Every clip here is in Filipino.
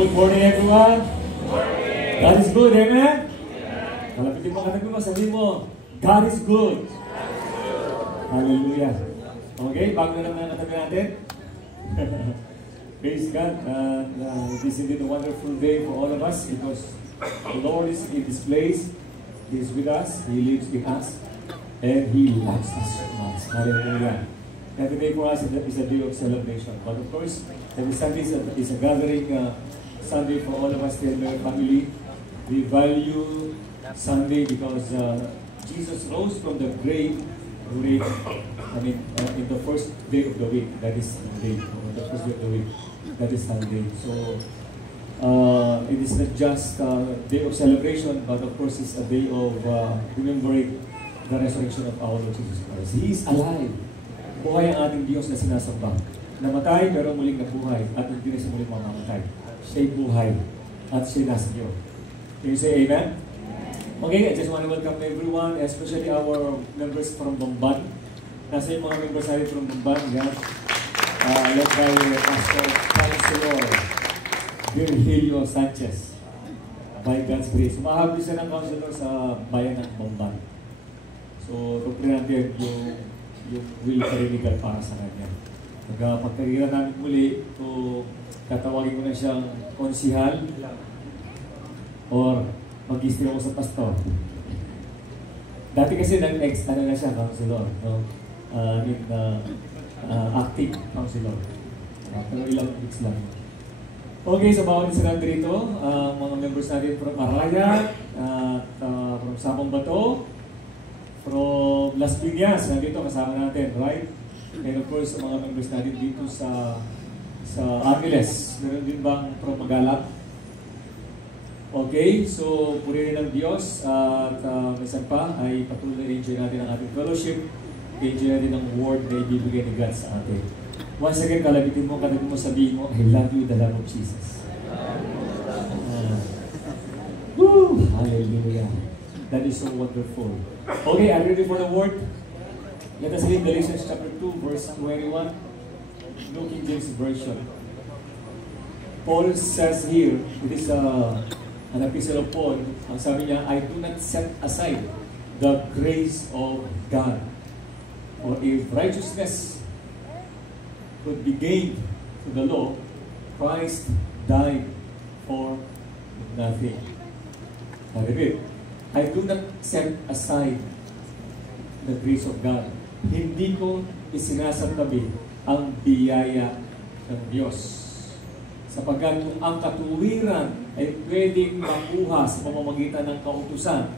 Good morning, everyone. Morning. God is good, amen? Kalapitin mo, katabi mo, sabihin mo, God is good. Hallelujah. Okay, bago na naman katabi natin. Praise God. It is indeed a wonderful day for all of us because the Lord is in this place. He is with us. He lives in us. And He loves us so much. Hallelujah. Every day for us is a day of celebration. But of course, every Sunday is a gathering Sunday for all of us here in our family. We value Sunday because Jesus rose from the grave in the first day of the week. That is Sunday. The first day of the week. That is Sunday. So, it is not just a day of celebration, but of course it's a day of remembering the resurrection of our Lord Jesus Christ. He is alive. Buhay ang ating Diyos na sinasamba. Namatay pero muling nabuhay at hindi na siya muling mamamatay. Siya'y buhay at siya nasa Diyos. Can you say amen? Okay, I just want to welcome everyone, especially our members from Bamban. Nasa yung mga members natin from Bamban, yan. Led by Pastor Counselor Virgilio Sanchez. By God's grace. Umahabli siya ng counselor sa bayan ng Bamban. So, tupunin natin yung will pariligal para sa kanya. Pagkakita namin muli, tatawagin ko na siyang konsihal or mag-istira ko sa pastor. Dati kasi nag-ex, na siya, counselor. No? Active counselor. Pero ilang weeks lang. Okay, so bawat isa nandito, mga members natin from Arayat, from Sabong Bato, from Las Piñas, nandito kasama natin, right? And of course, mga members natin dito sa Angeles. Meron din bang from Magalap? Okay, so purihin ng Diyos at minsan pa ay patuloy enjoy natin ang ating fellowship. Enjoy natin ang word na ibibigay ni God sa atin. Once again, kalabitin mo, katabi mo, sabihin mo, I love you, the love of Jesus. Woo! Hallelujah. That is so wonderful. Okay, are you ready for the word? Let us read Galatians chapter 2, verse 21. New King James Version. Paul says here, it is an epistle of Paul. Ang sabi niya, I do not set aside the grace of God. For if righteousness could be gained through the law, Christ died for nothing. I repeat. I do not set aside the grace of God. Hindi ko isinasantabi ang biyaya ng Diyos. Sapagkat kung ang katuwiran ay pwedeng makuha sa pamamagitan ng kautusan,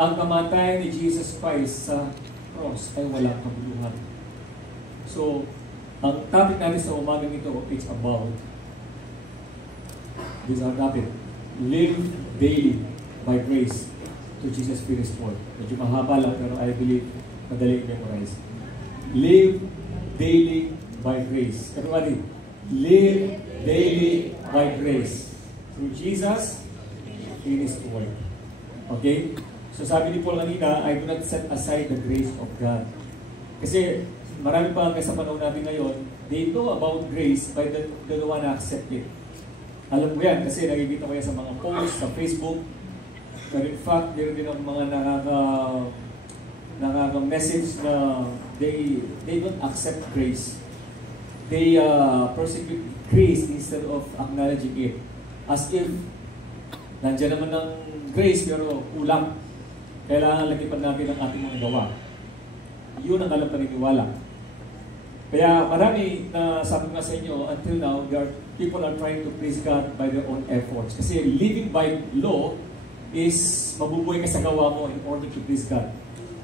ang kamatayan ni Jesus Christ sa cross ay walang kabuluhan. So, ang topic natin sa umagang ito, it's about this is our topic. Live daily by grace to Jesus finished work. Medyo mahaba lang pero I believe madali memorize. Live daily by grace. Everybody, live daily by grace through Jesus finished work. Okay? So sabi ni Paul kanina, I do not set aside the grace of God. Kasi marami pa hanggang sa panahon natin ngayon, they know about grace by the one na accept it. Alam mo yan kasi nakikita ko yan sa mga posts, sa Facebook. But in fact, meron din ang mga nakaka-message na they don't accept grace. They persecute grace instead of acknowledging it. As if, nandiyan naman ng grace pero kulang. Kailangan lakipan natin ang ating mga gawa. Yun ang alam paniniwala. Kaya marami na sabi nga sa inyo, until now, people are trying to please God by their own efforts. Kasi living by law is mabubuhay ka sa gawa mo in order to please God.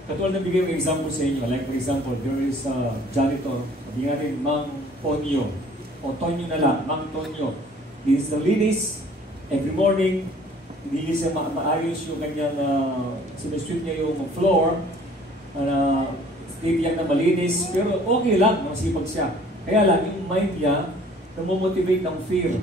Katulad na bigay ng example sa inyo. Like for example, there is a janitor. Sabihin natin, Mang Tonyo. O Tonyo na lang, Mang Tonyo. Linis na linis. Every morning, linis niya maayos yung kanyang sinusweep niya yung floor. Titiyak na malinis. Pero okay lang, masipag siya. Kaya lang, yung mind niya, namomotivate ng fear.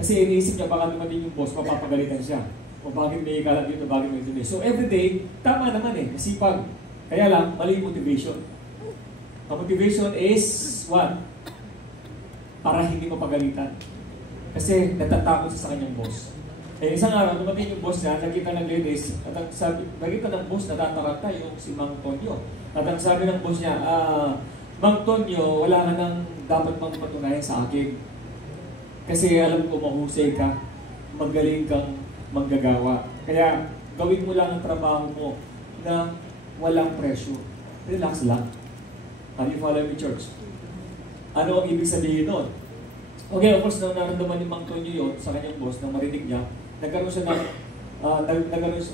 Kasi iniisip niya, baka dumating yung boss, mapapagalitan siya. O bakit may kalat dito, bakit may dito. So everyday, tama naman masipag. Kaya lang, mali yung motivation. Ang motivation is what? Para hindi mapagalitan. Kasi natatakot siya sa kanyang boss. Eh, isang araw, dumating yung boss niya, nakita ng ladies, at ang sabi, nakita ng boss, natataranta yung si Mang Tonyo. At ang sabi ng boss niya, Mang Tonyo, wala ka nang dapat pang patunayan sa akin. Kasi alam ko, mahusay ka, magaling kang manggagawa. Kaya, gawin mo lang ang trabaho mo na walang pressure. Relax lang. Are you following me, church? Ano ang ibig sabihin nun? Okay, of course, nang naramdaman ni Mang Tonyo yun sa kanyang boss, nang marinig niya, nagkaroon siya ng,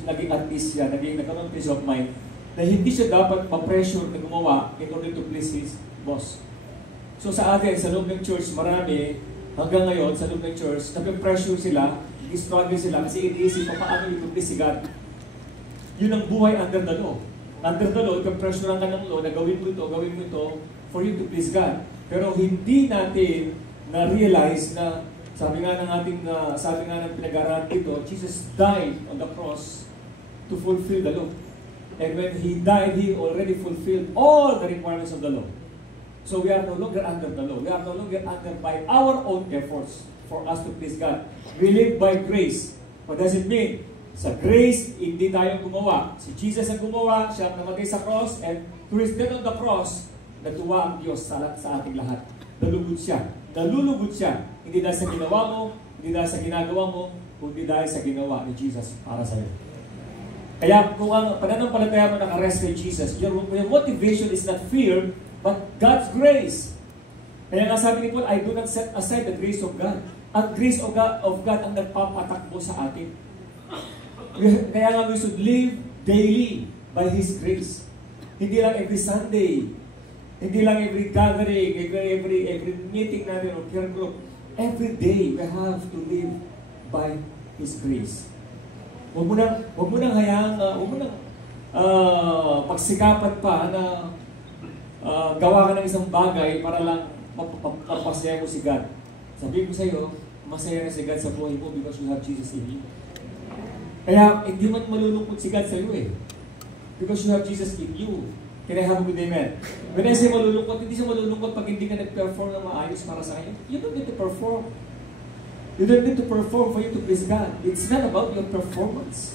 naging at ease siya, nagkaroon ng peace of mind, na hindi siya dapat ma-pressure na gumawa in order to please his boss. So sa atin, sa loob ng church, marami, hanggang ngayon, sa loob ng church, nag-pressure sila, struggle sila, kasi iniisip pa paano ito please si God. Yun ang buhay under the law. Under the law, ipag-pressure ka ng law na gawin mo ito for you to please God. Pero hindi natin na-realize na sabi nga ng pinag-aralan dito, Jesus died on the cross to fulfill the law. And when He died, He already fulfilled all the requirements of the law. So we are no longer under the law. We are no longer under by our own efforts for us to please God. We live by grace. What does it mean? Sa grace, hindi tayo gumawa. Si Jesus ang gumawa, siya ang namatay sa cross, and through His death on the cross, natuwa ang Diyos sa ating lahat. Nalulugod siya. Nalulugod siya. Hindi dahil sa ginawa mo, hindi dahil sa ginagawa mo, kundi dahil sa ginawa ni Jesus para sa iyo. Kaya kung ang pananampalataya mo nakarest kay Jesus, your motivation is not fear, but God's grace. Kaya nga sabi ni Paul, I do not set aside the grace of God. Ang grace of God ang nagpapatakbo sa atin. Kaya nga we should live daily by His grace. Hindi lang every Sunday, hindi lang every gathering, every meeting natin or care group. Every day we have to live by His grace. Huwag mo nang hayaan, pagsikapan pa na gawa ka ng isang bagay para lang mapasaya mo si God. Sabihin ko sa iyo, masaya na si God sa buhay mo because you have Jesus in you. Kaya hindi man malulungkot si God sa iyo because you have Jesus in you. Can I have a good amen? When I say malulungkot, hindi siya malulungkot pag hindi ka nag-perform na maayos para sa kanya. You don't need to perform. You don't need to perform for you to please God. It's not about your performance.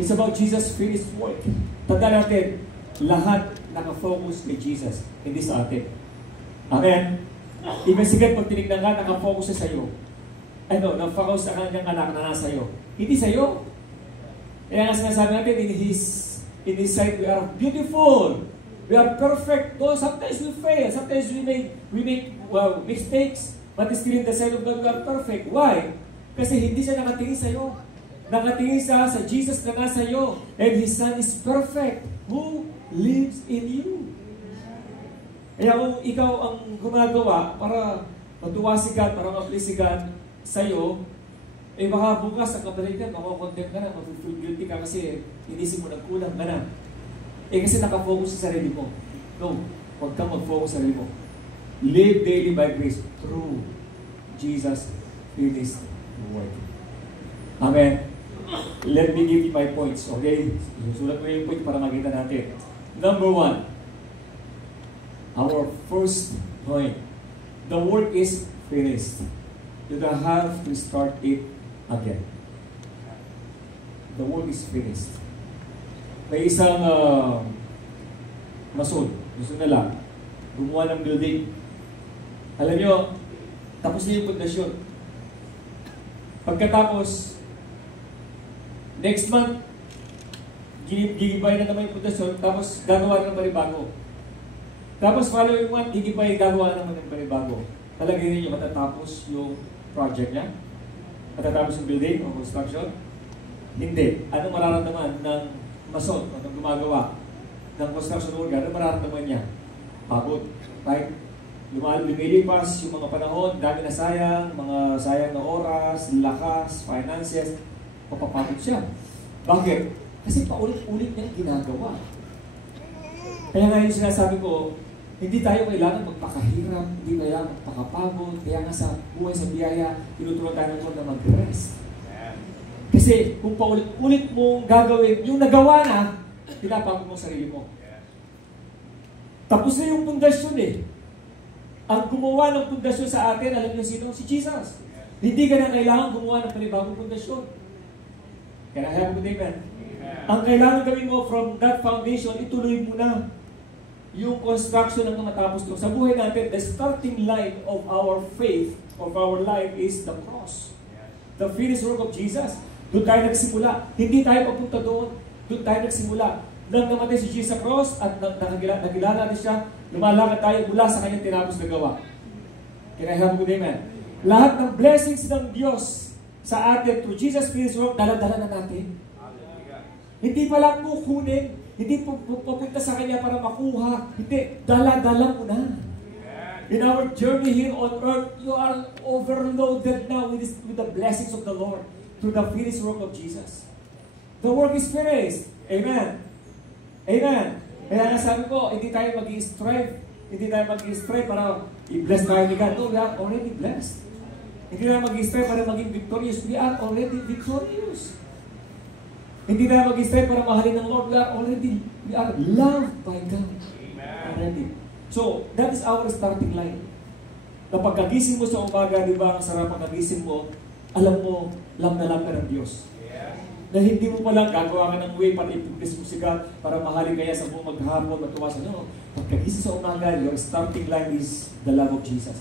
It's about Jesus' finished work. Tanda natin, lahat nakafocus kay Jesus, hindi sa atin. Amen? Even si God, pag tinignan ka, nakafocus siya sa iyo. Nakafocus sa kanyang anak na nasa iyo. Hindi sa iyo. Kaya nga sinasabi natin, in His sight, we are beautiful. We are perfect. Though sometimes we fail. Sometimes we make mistakes. But still in the sight of God, we are perfect. Why? Kasi hindi siya nakatingin sa iyo. Nakatingin siya sa Jesus na nasa iyo. And His Son is perfect, who lives in you. Kaya kung ikaw ang gumagawa para matuwa si God, para ma-please si God sa iyo, baka bukas ang kabalikan, makakondemn ka na, mag-feel guilty ka kasi inisip mo nagkulang ka na. Kasi nakafocus sa sarili mo. No, huwag kang mag-focus sa sarili mo. Live daily by grace through Jesus finished work. Amen. Let me give you my points, okay? Sulat mo yung point para makita natin. Number 1. Our first point. The work is finished. You don't have to start it again. The work is finished. May isang mason, gusto na lang, gumawa ng building. Alam nyo, tapos na yung pundasyon. Pagkatapos, next month, gigibay na naman yung pundasyon, tapos gagawa na ng panibago. Tapos following month, gigibay, gagawa na naman ng panibago. Talagay ninyo matatapos yung project niya? Matatapos yung building o construction? Hindi. Anong mararamdaman ng mason o ng gumagawa ng construction worker? Anong mararamdaman niya? Pagod. Right? Lumilipas yung mga panahon, dami na sayang, mga sayang na oras, lakas, finances, mapapagod siya. Bakit? Kasi paulit-ulit niyang ginagawa. Kaya nga yung sinasabi ko, hindi tayo kailangan magpakahirap, hindi kailangan magpakapagod, kaya nga sa buhay sa biyaya, tinuturuan tayo ng Lord na mag-rest. Kasi kung paulit-ulit mong gagawin, yung nagawa na, pinapagod mo sarili mo. Tapos na yung pundasyon Ang gumawa ng pundasyon sa atin, alam niyo sino? Si Jesus. Hindi ka na kailangan gumawa ng panibagong pundasyon. Can I have a good amen? Ang kailangan gawin mo from that foundation, ituloy mo na yung construction ng matapos ito. Sa buhay natin, the starting line of our faith, of our life is the cross. The finished work of Jesus. Doon tayo nagsimula. Hindi tayo papunta doon. Doon tayo nagsimula. Nang namatay si Jesus sa cross at nakilala natin siya, lumalakad tayo mula sa kanyang tinapos na gawa. Can I have a good amen? Lahat ng blessings ng Diyos sa atin through Jesus' finished work, dala-dala na natin. Hindi pa lang kukunin, hindi pupunta sa kanya para makuha. Hindi, dala-dala mo na. In our journey here on earth, you are overloaded now with the blessings of the Lord through the finished work of Jesus. The work is finished. Amen. Amen. Kaya nasabi ko, hindi tayo mag-i-strive. Hindi tayo mag-i-strive para i-bless tayo ni God. No, we are already blessed. Hindi tayo mag-i-strive para maging victorious. We are already victorious. Hindi tayo mag-strive para mahalin ng Lord. We are loved by God. Already. So, that is our starting line. Na pagkagising mo sa umaga, di ba, ang sarap pagkagising mo, alam mo, lam na lam ka ng Diyos. Na hindi mo palang gagawa ka ng way para ipiplis mo si God, para mahalin kaya sa buong maghapon, matuwasan. No, pagkagising sa umaga, your starting line is the love of Jesus.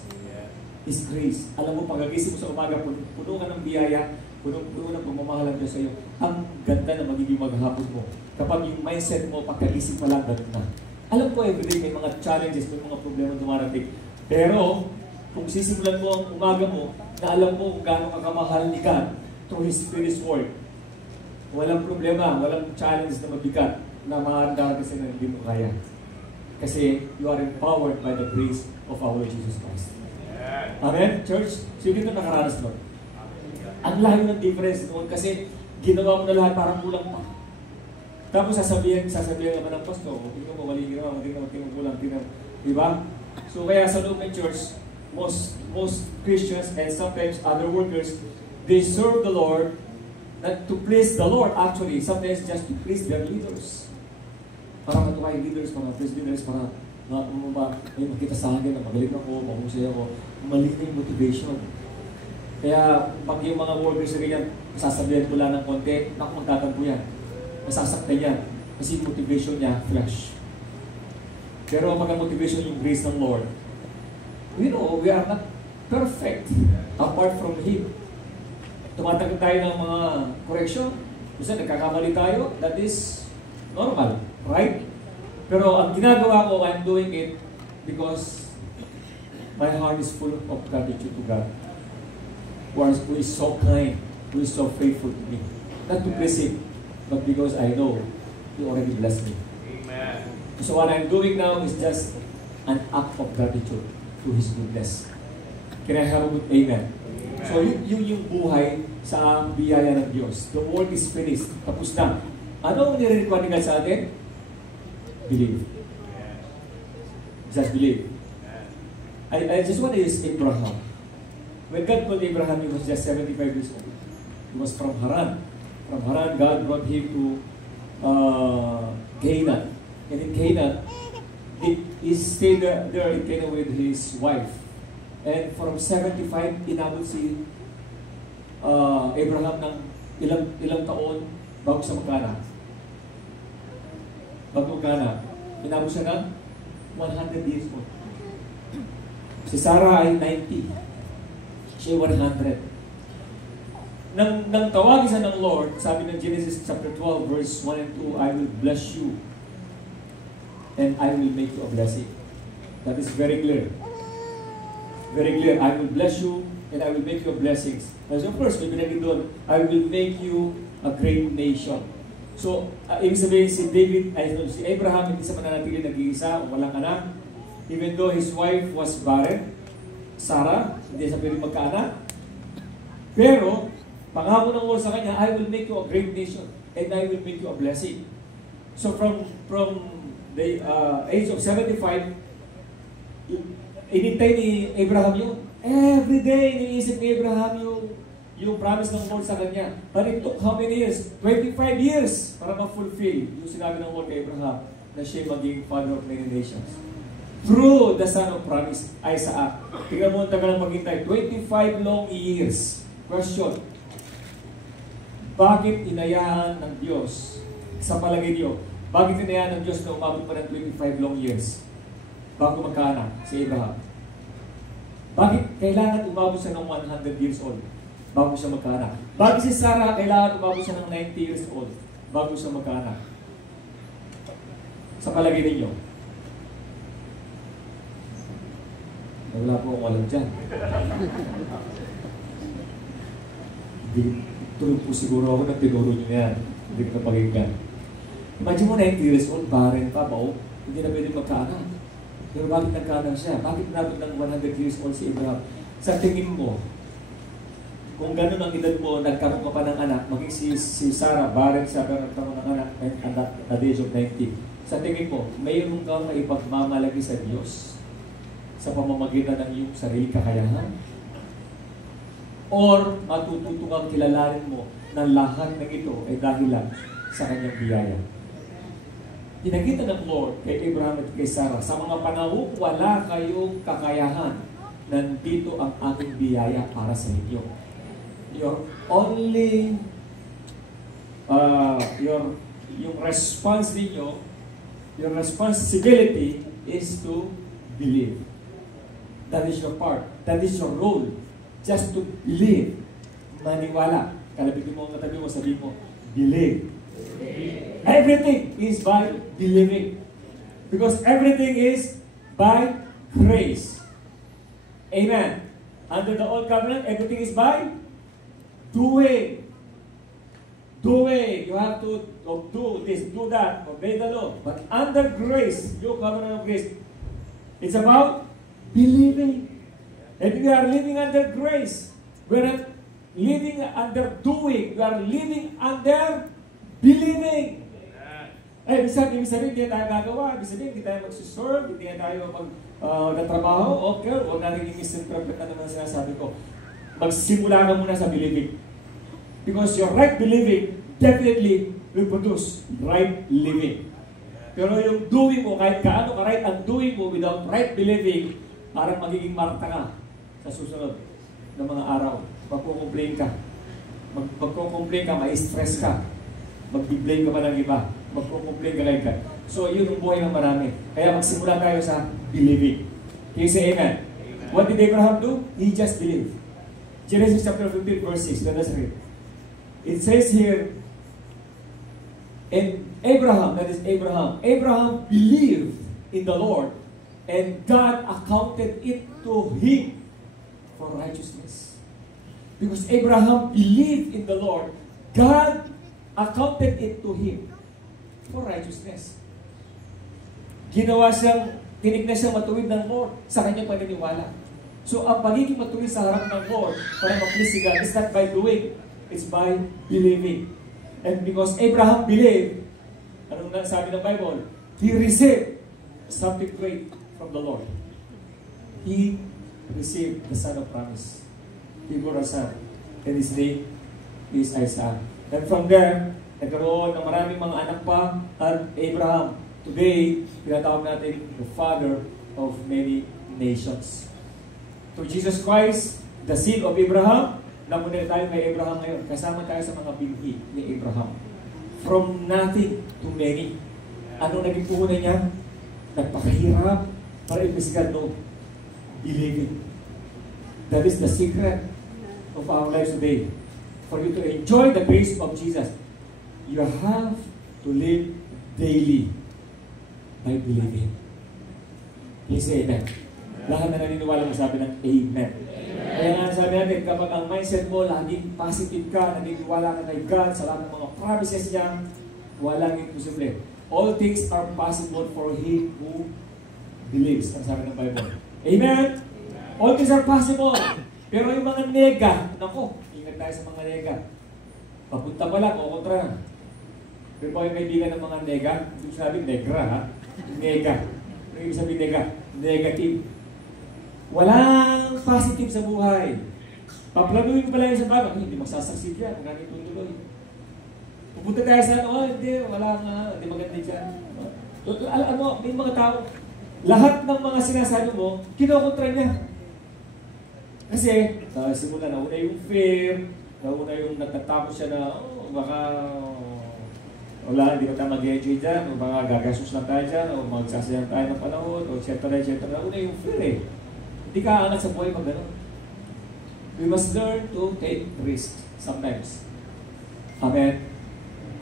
His grace. Alam mo, pagkagising mo sa umaga, puno ka ng biyaya, puno ng pagmamahal ng Diyos sa iyo. Ang ganda na magiging maghapon mo. Kapag yung mindset mo, pagkagising pa lang, ganun na. Alam ko, everyday may mga challenges, may mga problema dumarating. Pero, kung sisimulan mo ang umaga mo, na alam mo kung gaano kakamahal ni God through His finished work, walang problema, walang challenge na mabigat na mahandaan kasi na hindi mo kaya. Kasi you are empowered by the grace of our Lord Jesus Christ. Amen? Church, sino dito nakaranas doon? Ang layo ng difference noon kasi ginawa mo na lahat parang kulang pa. Tapos sasabihin naman ng pastor, tingnan mo, mali ginawa, tingnan mo, kulang, diba? So kaya sa loob ng church, most Christians and sometimes other workers, they serve the Lord not to please the Lord actually, sometimes just to please their leaders. Para matuwa yung leaders, para please leaders, para may makita sa akin na magaling ako, mahusay ako, mali na yung motivation. Kaya pag yung mga workers na ganyan, masasabihan ko lang ng konti, naku, magtatampo yan. Masasaktan yan. Kasi motivation niya, flesh. Pero pag ang motivation yung grace ng Lord, we know we are not perfect apart from Him. Tumatanggap tayo ng mga correction. Kasi nagkakamali tayo, that is normal, right? Pero ang ginagawa ko, I'm doing it because my heart is full of gratitude to God. Who is so kind, who is so faithful to me. Not to please Him, but because I know He already blessed me. Amen. So what I'm doing now is just an act of gratitude to His goodness. Can I have a good amen? So yung buhay sa biyaya ng Diyos. The work is finished. Tapos na. Ano ang nire-require ni God sa atin? Believe. Just believe. I just want to use Abraham. When God called Abraham, he was just 75 years old. He was from Haran. From Haran, God brought him to Canaan. And in Canaan, he stayed there in Canaan with his wife. And from 75, inabot si Abraham ng ilang taon bago siya magkaanak. Bago magkaanak, inabot siya ng 100 years old. Si Sarah ay 90. Siya 100. Nang tawagin siya ng Lord, sabi ng Genesis chapter 12, verse 1 and 2, I will bless you and I will make you a blessing. That is very clear. Very clear. I will bless you and I will make you a blessing. As of course, may binagin doon, I will make you a great nation. So, ibig sabihin si Abraham, hindi sa mananatili nag-iisa o walang anak. Even though his wife was barren, Sarah, hindi siya pwede magkaanak. Pero, pangako ng Lord sa kanya, I will make you a great nation and I will make you a blessing. So from the age of 75, inintay ni Abraham yun. Every day, iniisip ni Abraham yung promise ng Lord sa kanya. But it took how many years? 25 years para ma-fulfill yung sinabi ng Lord kay Abraham na siya maging father of many nations. through the Son of Promise, Isaac. Tingnan mo ang tagal ng paghintay. 25 long years. Question. Bakit inayahan ng Diyos, sa palagay niyo, bakit inayahan ng Diyos na umabot pa ng 25 long years bago magkaanak si Abraham? Bakit kailangan umabot siya ng 100 years old bago siya magkaanak? Bakit si Sarah kailangan umabot siya ng 90 years old bago siya magkaanak? Sa palagay ninyo? Wala po akong alam dyan. Tulog po siguro ako na tinuro nyo yan. Hindi ko napakinggan. Imagine mo 90 years old, barren pa ba? Hindi na pwede magkaanak. Pero bakit nagkaanak siya? Bakit nabot ng 100 years old si Abraham? Sa tingin mo, kung gano'n ang edad mo, nagkaroon ka pa ng anak, maging si Sarah, barren siya, pero nagkaroon ng anak, at the age of 90. Sa tingin mo, mayroon kang maipagmamalagi sa Diyos sa pamamagitan ng iyong sarili kakayahan? Or matututo kang kilalanin mo na lahat ng ito ay dahilan sa kanyang biyaya? Pinakita ng Lord kay Abraham at kay Sarah, sa mga panahon wala kayong kakayahan, nandito ang aking biyaya para sa inyo. Your only yung response ninyo, your responsibility is to believe. That is your part. That is your role. Just to believe. Maniwala. Kalabitin mo ang katabi mo, sabihin mo, believe. Everything is by believing. Because everything is by grace. Amen. Under the old covenant, everything is by doing. Doing. You have to do this, do that, obey the law. But under grace, your covenant of grace, it's about believing. And we are living under grace. We are not living under doing. We are living under believing. Eh, ibig sabihin, hindi tayo gagawa. Ibig sabihin, hindi tayo magsuserve, hindi tayo magtatrabaho. Okay, huwag natin i-misinterpret na naman sinasabi ko. Magsimula ka muna sa believing. Because your right believing definitely will produce right living. Pero yung doing mo, kahit kaano ka right ang doing mo without right believing, parang magiging marta ka sa susunod ng mga araw. Magkukomplain ka. Magkukomplain ka, ma-stress ka. Mag-blame ka pa ng iba. Magkukomplain ka like that. So, yun ang buhay ng marami. Kaya magsimula tayo sa believing. Can you say amen? What did Abraham do? He just believed. Genesis chapter 15 verse 6. Let us read. It says here, and Abraham, that is Abraham, Abraham believed in the Lord, and God accounted it to him for righteousness. Because Abraham believed in the Lord, God accounted it to him for righteousness. Ginawa siyang, tinignan siyang matuwid ng Lord sa kanyang paniniwala. So, ang pagiging matuwid sa harap ng Lord para ma-please si God is not by doing, it's by believing. And because Abraham believed, anong sabi ng Bible? He received something great from the Lord. He received the Son of Promise. He bore a son. And his name is Isaac. And from there, nagkaroon ng maraming mga anak pa at Abraham. Today, pinatawag natin the father of many nations. Through Jesus Christ, the seed of Abraham, namunir tayo kay Abraham ngayon. Kasama tayo sa mga binhi ni Abraham. From nothing to many. Ano naging puhunan niya? Nagpakahirap para imbestigan no. Believing. That is the secret of our lives today. For you to enjoy the grace of Jesus, you have to live daily by believing. Please say amen. Lahat na naniniwala magsabi ng amen. Kaya nga sabi natin, kapag ang mindset mo laging positive ka, naniniwala ka kay God sa lahat ng mga promises niya, walang imposible. All things are possible for him who believes. Ang sabi ng Bible. Amen? All things are possible. Pero yung mga nega, nako, ingat tayo sa mga nega. Papunta pa lang, o kontra na. Pero po yung kaibigan ng mga nega, hindi sabi negra, ha? Nega. Ano yung sabi nega? Negative. Walang positive sa buhay. Paplanuin pa lang yung sa bago, hindi magsasucceed yan, huwag natin tutuloy. Pupunta tayo sa ano, hindi, wala nga, hindi maganda dyan. Ano, may mga tao, Lahat ng mga sinasabi mo, kinokontra niya. Kasi, simula na una yung fear, nauna yung natatakot siya na, baka wala, hindi ko tayo mag-enjoy dyan, o baka gagastos lang tayo dyan, o magsasayang tayo ng panahon, o etc. Nauna yung fear eh. Hindi ka aangat sa buhay pag gano'n. We must learn to take risk sometimes. Amen?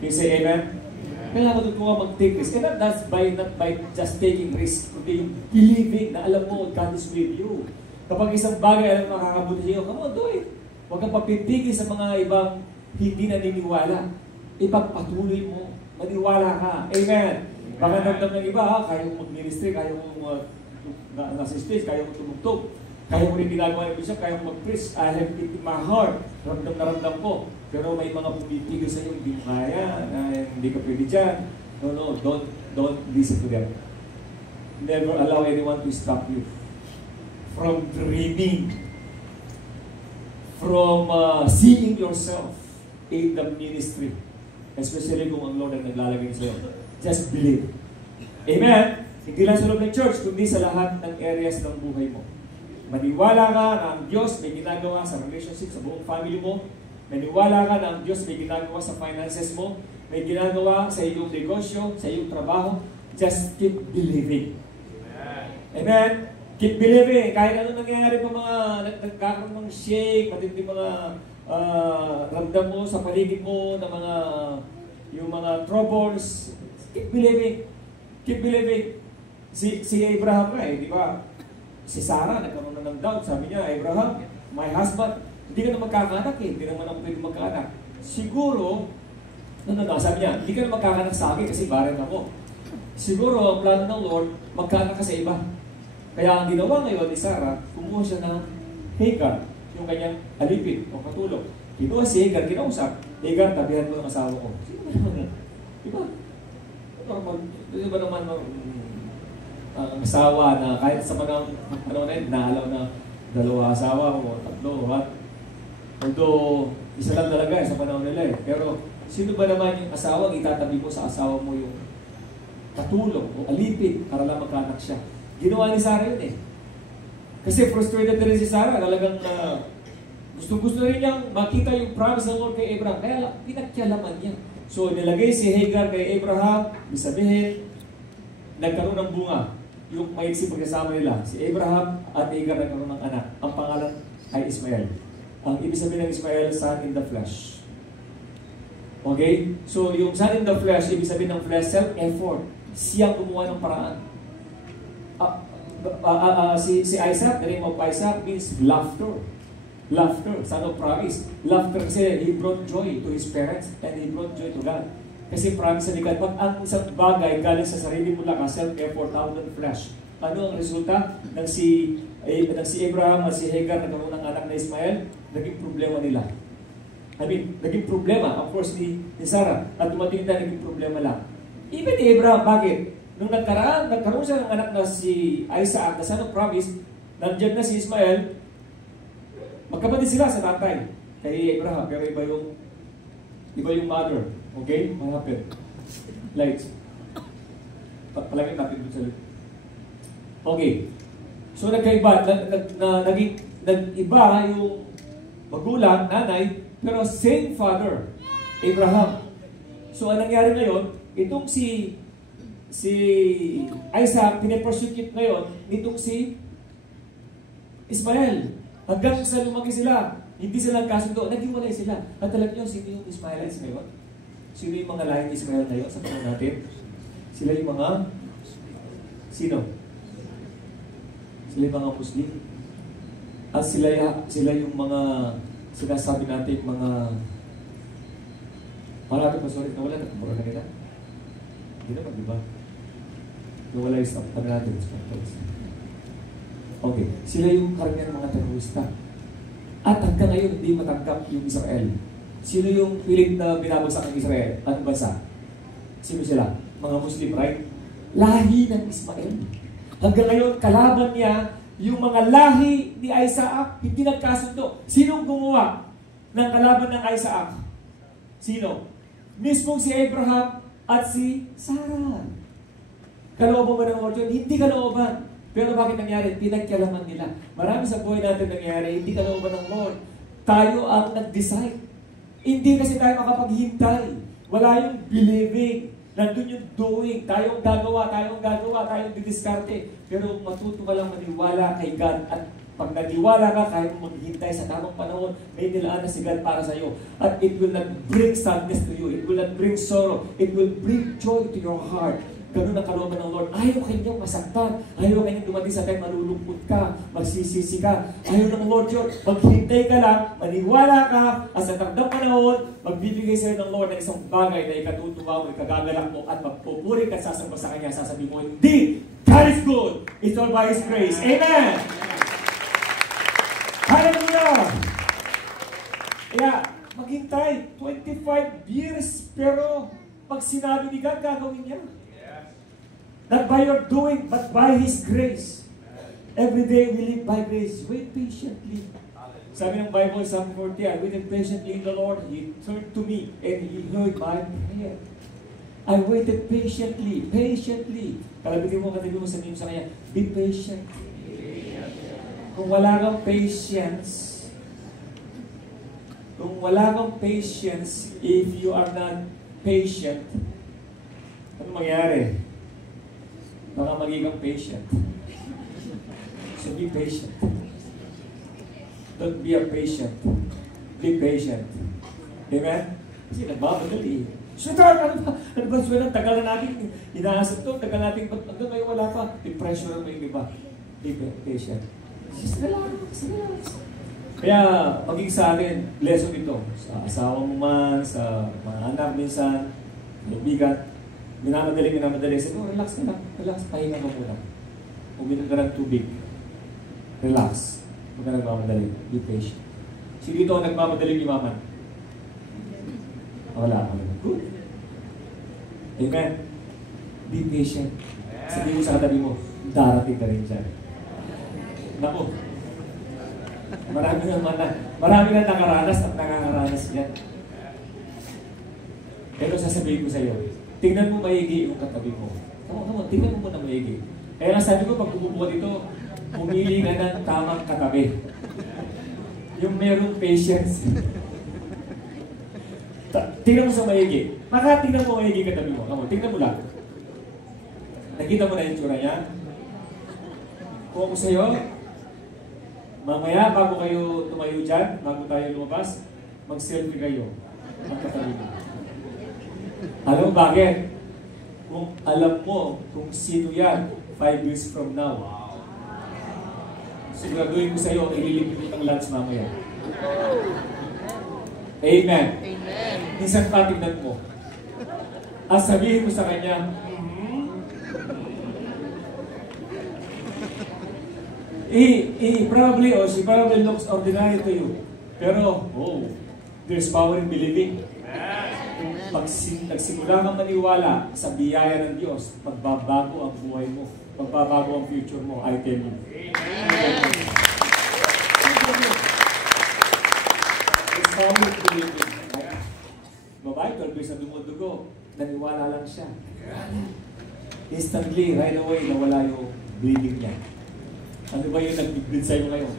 Can you say amen? Kailangan doon ko nga mag-take risk. And that's not by just taking risk, kundi believing na alam mo, God is with you. Kapag isang bagay alam makakabuti sa'yo, come on, do it. Huwag kang papitigil sa mga ibang hindi naniniwala. Ipagpatuloy mo. Maniwala ka. Amen. Baka nagdam ng iba, kaya mo mag-ministry, kaya mo nasa stage, kaya mo tumugtog. Kaya mo rin ginagawa ng bishop, kaya mo mag-preach. I have it in my heart. Ramdam na ramdam ko. Pero may mga pumipigil sa iyo, hindi mo kaya, hindi ka pwede dyan. No, don't listen to them. Never allow anyone to stop you from dreaming, from seeing yourself in the ministry. Especially kung ang Lord ang naglalagay sa iyo. Just believe. Amen? Hindi lang sa loob ng church, kundi sa lahat ng areas ng buhay mo. Maniwala ka na ang Diyos may ginagawa sa relationship, sa buong family mo. Maniwala ka na ang Diyos may ginagawa sa finances mo. May ginagawa sa iyong negosyo, sa iyong trabaho. Just keep believing. Amen? Keep believing. Kahit ano nangyayari pa mga nagkakaroon ng shake, matindi mga ramdam mo sa paligid mo na yung mga troubles. Keep believing. Keep believing. Si Abraham nga di ba? Si Sarah, nagkaroon na ng doubt. Sabi niya, Abraham, my husband, hindi ka na magkakanak hindi naman ako pwede magkaanak. Siguro, sabi niya, hindi ka na magkakanak sa akin kasi barren ako. Siguro, ang plano ng Lord, magkaanak ka sa iba. Kaya ang ginawa ngayon ni Sarah, kumuha siya ng Hagar, yung kanyang alipin o katulong. Kinuha si Hagar, kinausap, Hagar, tabihan mo ang asawa ko. Sino ba naman? Diba? Di ba naman ang asawa na kahit sa panahon na yun, naalaw na dalawa asawa o tatlo, what? Although, isa lang talaga sa panahon nila eh. Pero, sino ba naman yung asawa, itatabi mo sa asawa mo yung katulong o alipin para lang magkanak siya. Ginawa ni Sarah yun eh. Kasi frustrated na rin si Sarah, talagang gusto rin niyang makita yung promise ng Lord kay Abraham. Kaya pinagkialaman niya. So, nilagay si Hagar kay Abraham, ibig sabihin, nagkaroon ng bunga. Yung maiksi pagkasama nila, si Abraham at Hagar nagkaroon ng anak. Ang pangalan ay Ismael. Ang ibig sabihin ng Ismael, son in the flesh. Okay? So, yung son in the flesh, ibig sabihin ng flesh, self-effort. Siyang gumawa ng paraan. Si Isaac, the name of Isaac means laughter. Laughter, son of promise. Laughter kasi he brought joy to his parents and he brought joy to God. Kasi promise sa likat, pag ang isang bagay galing sa sarili mo lang, self-effort, out of flesh. Ano ang resulta ng si Abraham at si Hagar nagkaroon ng anak na Ismael? Naging problema nila. Naging problema, of course, ni Sarah. At dumating tayo, naging problema lang. Even ni Abraham, bakit? Nung nagkaroon siya ng anak na si Isaac, na son of promise, nandiyan na si Ismael, magkapatid sila sa tatay kay Abraham, pero iba yung mother. Okay? What happened? Lights. Palagay natin dun sa light. Okay. So nagkaiba, nag-iba yung magulang, nanay, pero same father, Abraham. So ang nangyari ngayon, itong si Isaac, pinapersecute ngayon, nitong si Ismael. Hanggang sa lumaki sila, hindi sila nagkasundo, naghiwalay sila. At alam niyo, sino yung Ismaelites ngayon? Sino yung mga lahing Ismael ngayon sa panahon natin? Sila yung mga... Sino? Sila yung mga Muslim. At sila yung mga sinasabi natin mga... Marami pa, sorry, nawala na. Kumura na nila. Hindi naman, di ba? Nawala yung stop. Ano natin? Okay. Sila yung karamihan mga terorista. At hanggang ngayon, hindi matanggap yung Israel. Sino yung pilit na binabagsak ng Israel? Anong bansa? Sino sila? Mga Muslim, right? Lahi ng Ismael. Hanggang ngayon, kalaban niya yung mga lahi ni Isaac, hindi nagkasundo. Sinong gumawa ng kalaban ng Isaac? Sino? Mismong si Abraham at si Sarah. Kalooban ba ng Lord yun? Hindi kalooban. Pero bakit nangyari? Pinagkialaman nila. Marami sa buhay natin nangyari, hindi kalooban ng Lord. Tayo ang nag-decide. Hindi kasi tayo makapaghintay. Wala yung believing. Nandun yung doing. Tayong gagawa, tayong didiskarte. Pero matuto ka lang maniwala kay God. At pag naniwala ka, kaya mo maghintay sa tamang panahon, may nilaan na si God para sa iyo. At it will not bring sadness to you. It will not bring sorrow. It will bring joy to your heart. Ganun ang kalooban ng Lord. Ayaw kanyang masaktan. Ayaw kanyang dumating sa time malulungkot ka, magsisisi ka. Ayaw ng Lord yun. Maghintay ka lang, maniwala ka, at sa takdang panahon, magbibigay sa'yo ng Lord ng isang bagay na ikatutuwa mo, ikagagalak mo, at magpupuri ka sasamba sa Kanya, sasabihin mo, hindi! God is good! It's all by His grace. Amen! Hallelujah! Kaya, maghintay, 25 years, pero pag sinabi ni God, gagawin niya. Not by your doing, but by His grace. Every day we live by grace. Wait patiently. Sabi ng Bible, Psalm 40, I waited patiently in the Lord. He turned to me and He heard my prayer. I waited patiently. Kalabitin mo, katabi mo, sabihin mo sa Kanya, be patient. Kung wala kang patience, if you are not patient, ano mangyari? Baka magiging patient. So be patient. Don't be a patient. Be patient. Amen? Kasi nagmamadali. Sweetheart, ano ba? Sweetheart, tagal na natin inaasap to, tagal natin, hanggang ngayon wala pa. Depression ang may iba. Be patient. Relax. Kaya, maging sa akin, lesson ito. Sa asawa mo man, sa mga anak minsan, kaibigan, minamadali. Sabi, relax ka lang. Relax, pahinga ka muna. Uminom ka ng tubig. Relax. Huwag ka nagmamadali. Be patient. Sino ito ang nagmamadali ni Mama? Wala. Good. Amen. Be patient. Sabi mo sa katabi mo, darating ka rin dyan. Naku. Marami na nakaranas at nakakaranas yan. Pero sasabihin ko sa iyo, tingnan mo maigi yung katabi mo. Come on, tingnan mo muna maigi. Kaya sabi ko, pag bumubuo dito, pumili ka ng tamang katabi. Yung merong patience. Tingnan mo sa maigi. Tingnan mo maigi katabi mo. Come on, tingnan mo lang. Nakita mo na yung tsura niya? Kung ako sa iyo, mamaya, bago kayo tumayo dyan, bago tayo lumabas, mag-selfie kayo. Magkatabi mo. Alam mo bakit? Kung alam mo kung sino yan 5 years from now, siguraduhin ko sa iyo, ililipin mo ng lunch mamaya. Amen. Amen. Minsan patignan mo. At sabihin mo sa kanya, she probably looks ordinary to you. Pero, there's power in believing. Pag nagsimula kang maniwala sa biyaya ng Diyos, magbabago ang buhay mo. Magbabago ang future mo, I tell you. There's power in believing. Babae, 12 years na dumudugo, naniwala lang siya. Instantly, right away, nawala yung bleeding niya. Ano ba yung nag-bleed sa'yo ngayon?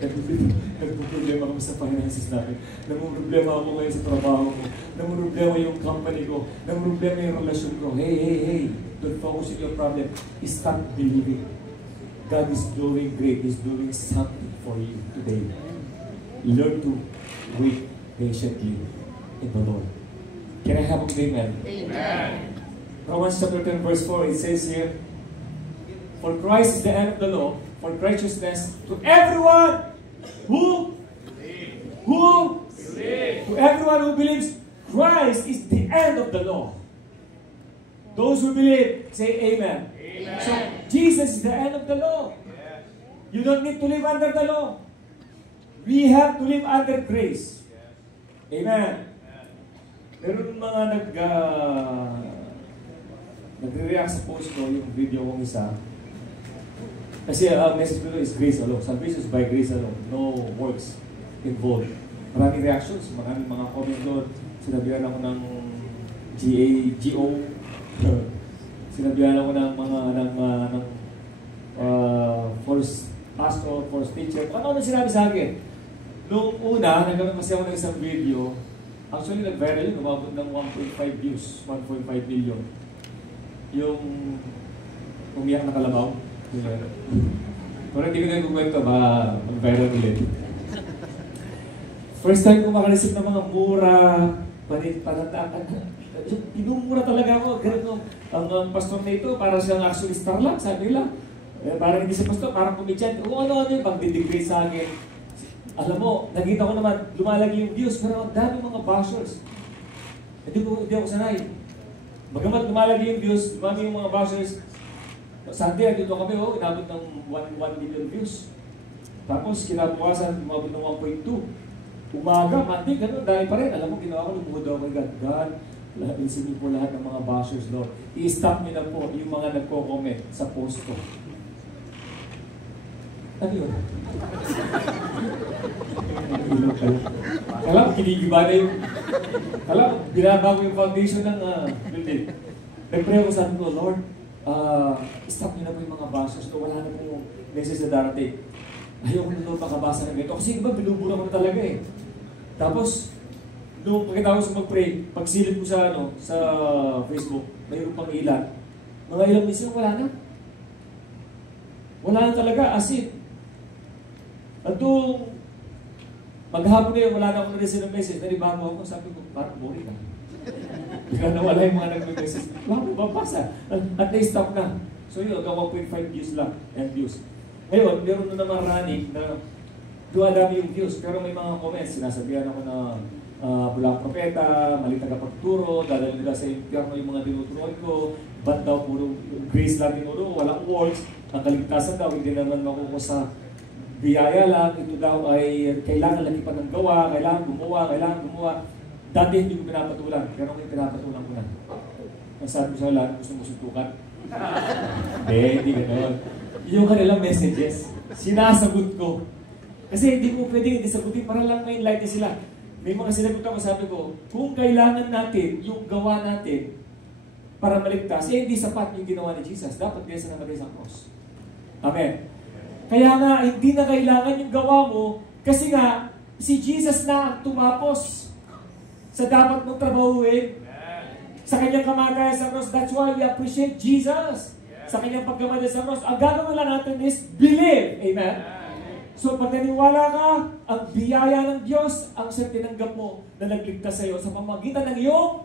Nagpo-problema kami sa finances namin. Namumroblema ako ngayon sa trabaho ko. Namumroblema yung company ko. Namumroblema yung relasyon ko. Hey. Don't focus on your problem. Stop believing. God is doing great. He's doing something for you today. Learn to wait patiently in the Lord. Can I have a amen? Amen. Romans chapter 10 verse 4, it says here, for Christ is the end of the law, for righteousness to everyone who to everyone who believes Christ is the end of the law. Those who believe, say amen. Amen. So, Jesus is the end of the law. Yes. You don't need to live under the law. We have to live under grace. Yes. Amen. Meron mga nagre-react sa post ko, yung video kong isa. Kasi ang message ko is grace alone. Salvation is by grace alone. No works involved. Maraming reactions, maraming mga comment doon. Sinabihan ako ng GO. Sinabihan ako ng mga, first pastor, first teacher. Ano sinabi sa akin? Noong una, nagkaroon kasi ako ng isang video. Actually, nag-viral yun. Umabot ng 1.5 views. 1.5 million. Yung umiyak na kalabaw. Pero hindi ko na kukwento, mag-viral ulit. First time ko makareceive ng mga mura, panandaan. Pinumura talaga ako. Ganun, ang pastor na ito, para siyang actually star lang, sabi nila. Parang hindi si pastor, parang kumidyan. Ano yung pag-degrade sa akin. Alam mo, nakita ko naman, lumalagi yung views, pero ang dami mga bashers. Hindi ako sanay. Bagamat lumalagi yung views, lumami yung mga bashers. Sunday, dito kami, inabot ng 1 million views. Tapos, kinabukasan, umabot ng 1.2. Umaga, Monday, gano'n, dahil pa rin. Alam mo, ginawa ko, lumuhod ako kay God. Isipin po lahat ng mga bashers, Lord. I-stop niyo na po yung mga nagko-comment sa post ko. Ano yun? Kala ko, kinigiba na yung... Kala ko, binabago yung foundation ng building. Nag-pray ako, sabi ko, Lord, stop niyo na po yung mga bashers. Wala na po yung message na darating. Ayoko na Lord makabasa ng ganito. Kasi iba, binubura ko na talaga eh. Tapos, nung pagkatapos mag-pray, pagsilip ko sa, sa Facebook, mayroon pang ilan. Mga ilang minsan, wala na. Wala na talaga, as in. At nung maghapon na yun, wala na akong na-receive ng message. Naribago ako, sabi ko, parang boring ka. Bigla na wala yung mga nag-message. Wala ko babasa. At na-stop na. So yun, hanggang 1.5 views lang. And views. Ngayon, meron na naman running na dumadami yung views. Pero may mga comments. Sinasabihan ako na bulang propeta, mali tagapagturo, dadalhin nila sa impyerno yung mga tinuturuan ko. Ba't daw puro grace lang tinuro, walang works. Ang kaligtasan daw, hindi naman makukuha sa biyaya lang, ito daw ay kailangan lagi pa ng gawa, kailangan gumawa. Dati hindi ko pinapatulan, pero ngayon pinapatulan ko na. Ang sabi ko sa lahat, gusto mo suntukan? Hindi gano'n. Yung kanilang messages, sinasagot ko. Kasi hindi ko pwedeng hindi sagutin, para lang may light na sila. May mga sinagot ako, sabi ko, kung kailangan natin yung gawa natin para maligtas, hindi sapat yung ginawa ni Jesus. Dapat din sa namatay sa cross. Amen. Kaya nga, hindi na kailangan yung gawa mo kasi nga, si Jesus na tumapos sa dapat mong trabahuin. Sa kanyang kamatayan sa cross. That's why we appreciate Jesus. Sa kanyang pagkamatay sa cross. Ang gagawin lang natin is believe. Amen? So, pag naniwala ka, ang biyaya ng Diyos, ang siyang tinanggap mo na nagligtas sa iyo sa pamagitan ng iyong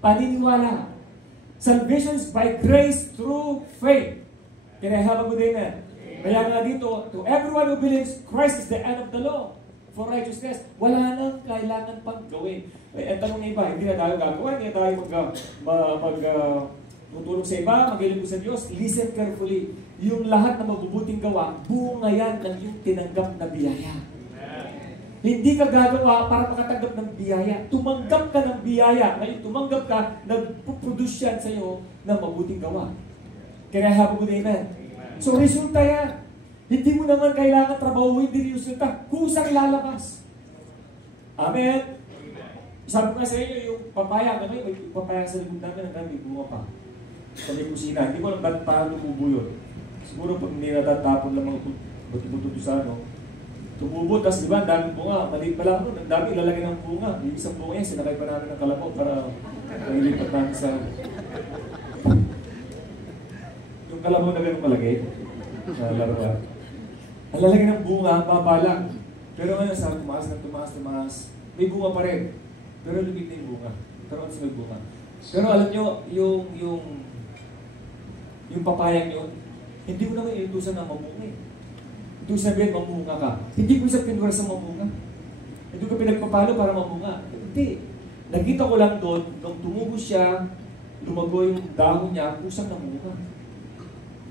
paniniwala. Salvation is by grace through faith. Can I have a good amen? Kaya nga dito, to everyone who believes Christ is the end of the law for righteousness. Wala nang kailangan pang gawin. Ang tanong ng iba, hindi na tayo gagawa, hindi na tayo tutulong sa iba, mag-ilip sa Diyos. Listen carefully. Yung lahat na mabubuting gawa, bunga yan ng yung tinanggap na biyaya. Hindi ka gagawa para makatanggap ng biyaya. Tumanggap ka ng biyaya. Ngayon tumanggap ka, nagpuproduce yan sa iyo ng mabuting gawa. Can I have a good amen? So, resulta yan. Hindi mo naman kailangan trabahuin din yung resulta. Kusang lalabas. Amen? Sabi ko nga sa inyo, yung papaya, may papaya sa likod namin, hanggang may bunga pa. Sa may kusina. Hindi ko alam ba't paano tumubo yun. Siguro pag hindi natatapon lang mga buti-buti sa tumubo, tapos diba, ang daming bunga. Maliit pa lang nun, ang dami ilalagay ng bunga. Yung isang bunga yan, sinakay pa namin ng kalabaw para mailipat namin sa... Kalabaw na ganun palagay sa laruan. Ang lalagay ng bunga, babalang. Pero ngayon, sabi, tumaas. May bunga pa rin. Pero lumit na yung bunga. Pero may bunga. Pero alam nyo, yung papayang yun, hindi mo naman inutusan na mamunga. Ito sabihin, mamunga ka. Hindi ko sa pinura sa mamunga. Hindi ko pinagpapalo para mamunga. Hindi. Nakita ko lang doon, nung tumubo siya, lumago yung dahon niya, kusang namunga.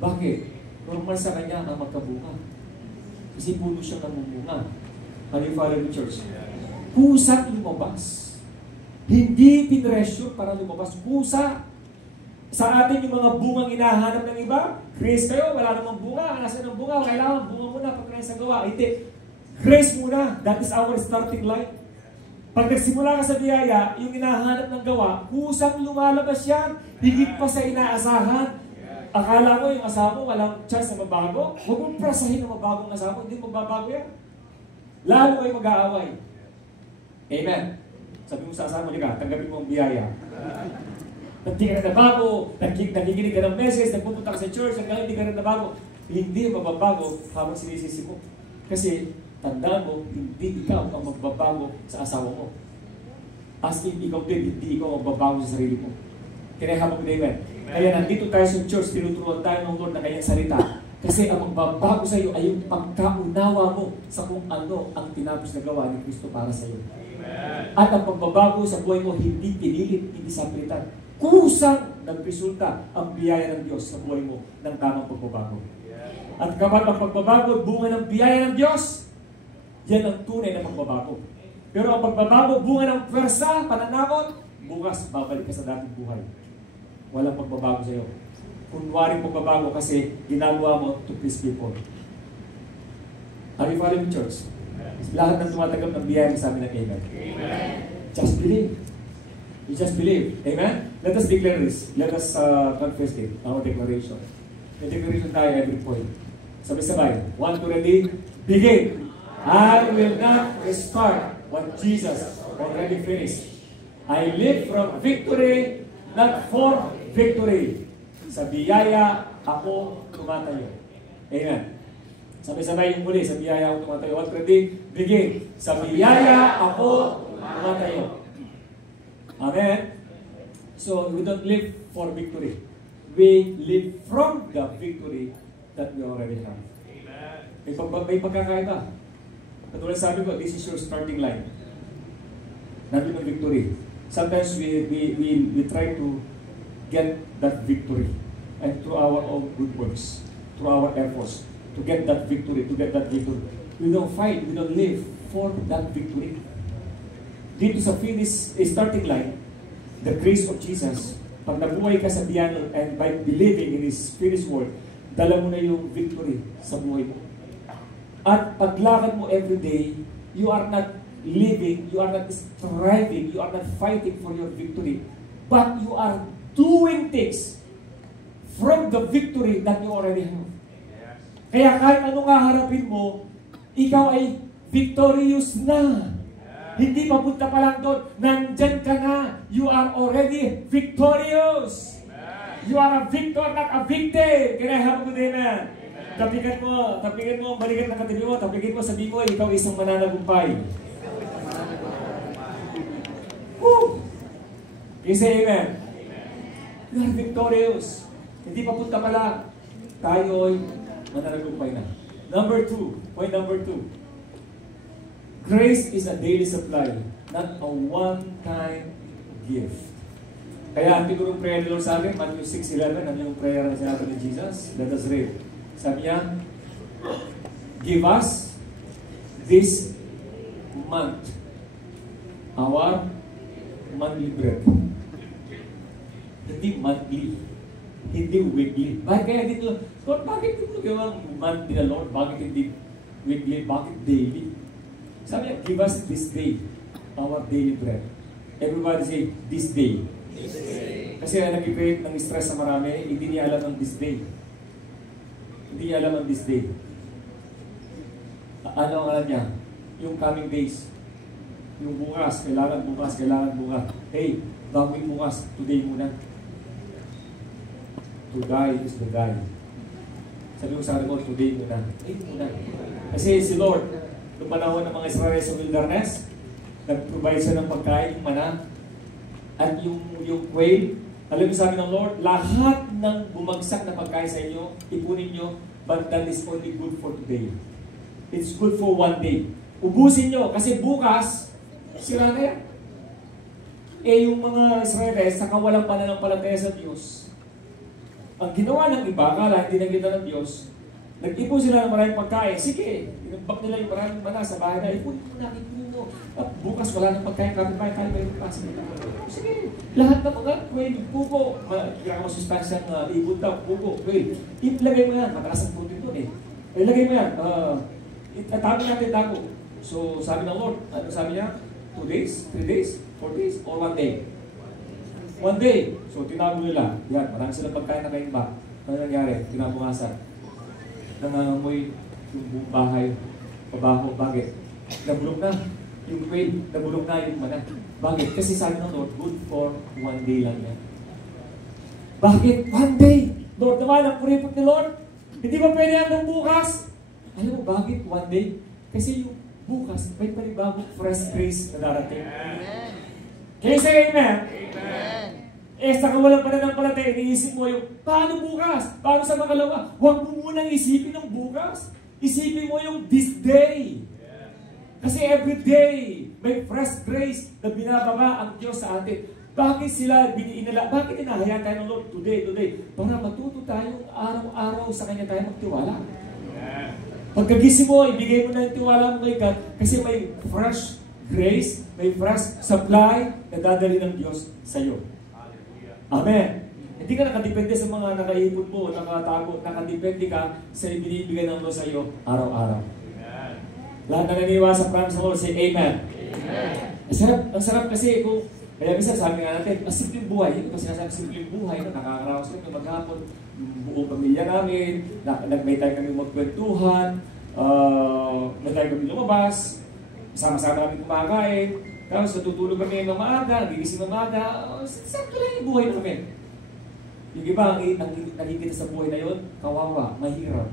Bakit? Normal sa kanya ang magkabunga. Kasi puno siyang namumunga. Can you follow the church? Kusang lumabas. Hindi pinresyo para lumabas. Kusa. Sa atin yung mga bungang hinahanap ng iba, grace kayo, wala namang bunga. Nasa ng bunga, kailangan bunga muna pag sa gawa. Hindi. Grace muna. That is our starting line. Pag nagsimula ka sa biyaya, yung hinahanap ng gawa, kusang lumalabas yan, higit pa sa inaasahan. Akala mo yung asawa mo walang chance na mabago? Huwag mong prasahin na mabagong asawa mo, hindi magbabago yan. Lalo kayo mag-aaway. Amen. Sabi mo sa asawa mo, tanggapin mo ang biyaya. Hindi ka na nabago, nakikinig ka ng message, nagpupunta ka sa church, hanggang hindi ka na nabago. Hindi mababago habang sinisisi mo. Kasi, tandaan mo, hindi ikaw ang magbabago sa asawa mo. As in, ikaw din, hindi ikaw ang magbabago sa sarili mo. Kinahama ko na amen. Kaya nandito tayo sa church, tinuturuan tayo ng Lord na kanyang salita. Kasi ang magbabago sa iyo ay yung pagkaunawa mo sa kung ano ang tinapos na gawa ni Kristo para sa iyo. At ang pagbabago sa buhay mo, hindi pinilit, hindi saplitan. Kusang nagresulta ang biyaya ng Diyos sa buhay mo ng tamang pagbabago. At kapag ang pagbabago, bunga ng biyaya ng Diyos, yan ang tunay na pagbabago. Pero ang pagbabago, bunga ng pwersa, pananakot, bukas babalik ka sa dating buhay. Walang pagbabago sa iyo. Kunwaring pagbabago kasi ginagawa mo to please people. Are you following church? Lahat ng tumatanggap ng biyaya sa amin ng amen. Amen. Just believe. You just believe. Amen? Let us declare this. Let us confess it. Our declaration. May declaration tayo every point. Sabay-sabay. 1, 2, ready? Begin. I will not restart what Jesus already finished. I live from victory, not for victory. Sa biyaya, ako tumatayo. Amen. Sabay-sabay yung muli, sa biyaya ako tumatayo. 1, ready? Begin. Sa biyaya, ako tumatayo. Amen? So, we don't live for victory. We live from the victory that we already have. Amen. May pagkakaiba. Katulad sabi ko, this is your starting line. Nandun ang victory. Sometimes we try to get that victory. And through our own good works, through our efforts, to get that victory, We don't fight, we don't live for that victory. Dito sa starting line, the grace of Jesus, pag nabuhay ka sa biyano and by believing in His finished work, dala mo na yung victory sa buhay mo. At paglakad mo everyday, you are not living, you are not striving, you are not fighting for your victory, but you are doing things from the victory that you already have. Kaya kahit anong haharapin mo, ikaw ay victorious na. Hindi papunta pa lang doon, nandyan ka na. You are already victorious. You are a victor, not a victim. Can I have a good amen? Tapigan mo, balikan ng katabi mo, tapigan mo, sabi mo, ikaw isang mananagumpay. Woo! You say amen? You are victorious. Hindi papunta pa lang. Tayo'y mananagumpay na. Point number 2. Grace is a daily supply, not a one-time gift. Kaya ang sigurong prayer ni Lord sa akin, Matthew 6:11, ano yung prayer na sinabi ni Jesus? Let us read. Sabi niya, give us this month our monthly bread. Hindi monthly. Hindi weekly. Bakit kaya dito, Lord, bakit dito gawang monthly na Lord? Bakit hindi weekly? Bakit daily? Sabi niya, give us this day our daily bread. Everybody say, this day. This day. Kasi nag-create ng stress sa marami, hindi niya alam ng this day. Hindi niya alam ng this day. Ano ang alam niya? Yung coming days. Yung bukas, kailangan bukas. Hey, baguhin bukas, today muna. To die is to die. Sabi ko sa akin mo, today muna. Kasi si Lord, noong panahon ng mga Israel sa wilderness, nag-provide siya ng pagkain, yung mana, at yung quail. Alam mo sabi ng Lord, lahat ng bumagsak na pagkain sa inyo, ipunin nyo, but that is only good for today. It's good for one day. Ubusin nyo, kasi bukas, sira na yan. Yung mga Israelis, sa kawalang pananampalataya sa Diyos, ang ginawa ng iba, akala hindi nakita ng Diyos, nag-ipon sila ng maraming pagkain. Sige, inabak nila yung maraming mana sa bahay na, ipon mo. At bukas wala nang pagkain, kaya may pagkain. Sige, lahat ng mga kway, pugo, kaya masustansya ng ibon daw, pugo, kway. Ilagay mo yan, mataas ang protein doon eh. Ilagay mo yan, tabi natin dago. So sabi ng Lord, ano sabi niya? 2 days, 3 days, 4 days, or 1 day? 1 day. So, tinago nila. Yan, marami silang pagkain na kaimba. Ano nangyari? Tinabukasan. Nangangamoy yung buong bahay. Pabaho. Bakit? Nabulok na. Yung quail, nabulok na yung mana. Bakit? Kasi sabi ng Lord, good for 1 day lang yan. Bakit? 1 day! Lord naman, ang kuripot ni Lord. Hindi ba pwede hanggang bukas? Alam mo, bakit 1 day? Kasi yung bukas, may panibagong fresh grace na darating. Amen. Kaya say amen? Amen. Eh, sa kawalang pananampalataya, iniisip mo yung, paano bukas? Paano sa makalawa? Huwag mo munang isipin ng bukas. Isipin mo yung this day. Kasi every day, may fresh grace na binababa ang Diyos sa atin. Bakit sila biniinala? Bakit inahayaan tayo ng Lord today? Para matuto tayong araw-araw sa Kanya tayo magtiwala. Pagkagising mo, ibigay mo na yung tiwala mo kay God kasi may fresh grace, may fresh supply na dadali ng Diyos sa iyo. Amen. Hindi ka nakadepende sa mga nakaipon mo, nakatago, nakadepende ka sa ibinibigay ng Diyos sa iyo araw-araw. Lahat na naniniwala sa promise ng Lord, say Amen. Amen. Ang sarap kasi kung, kaya minsan sabi nga natin, ang simpleng buhay, yun kasi nasabi simpleng buhay, nakakaraos kami maghapon, buong pamilya namin, may tayo kami magkwentuhan, may tayo kami lumabas, sama-sama kami kumakain, tapos natutulog kami ng maaga, nagigising ng maaga, sakto lang yung buhay namin. Yung iba, ang nakikita sa buhay na yun, kawawa, mahirap.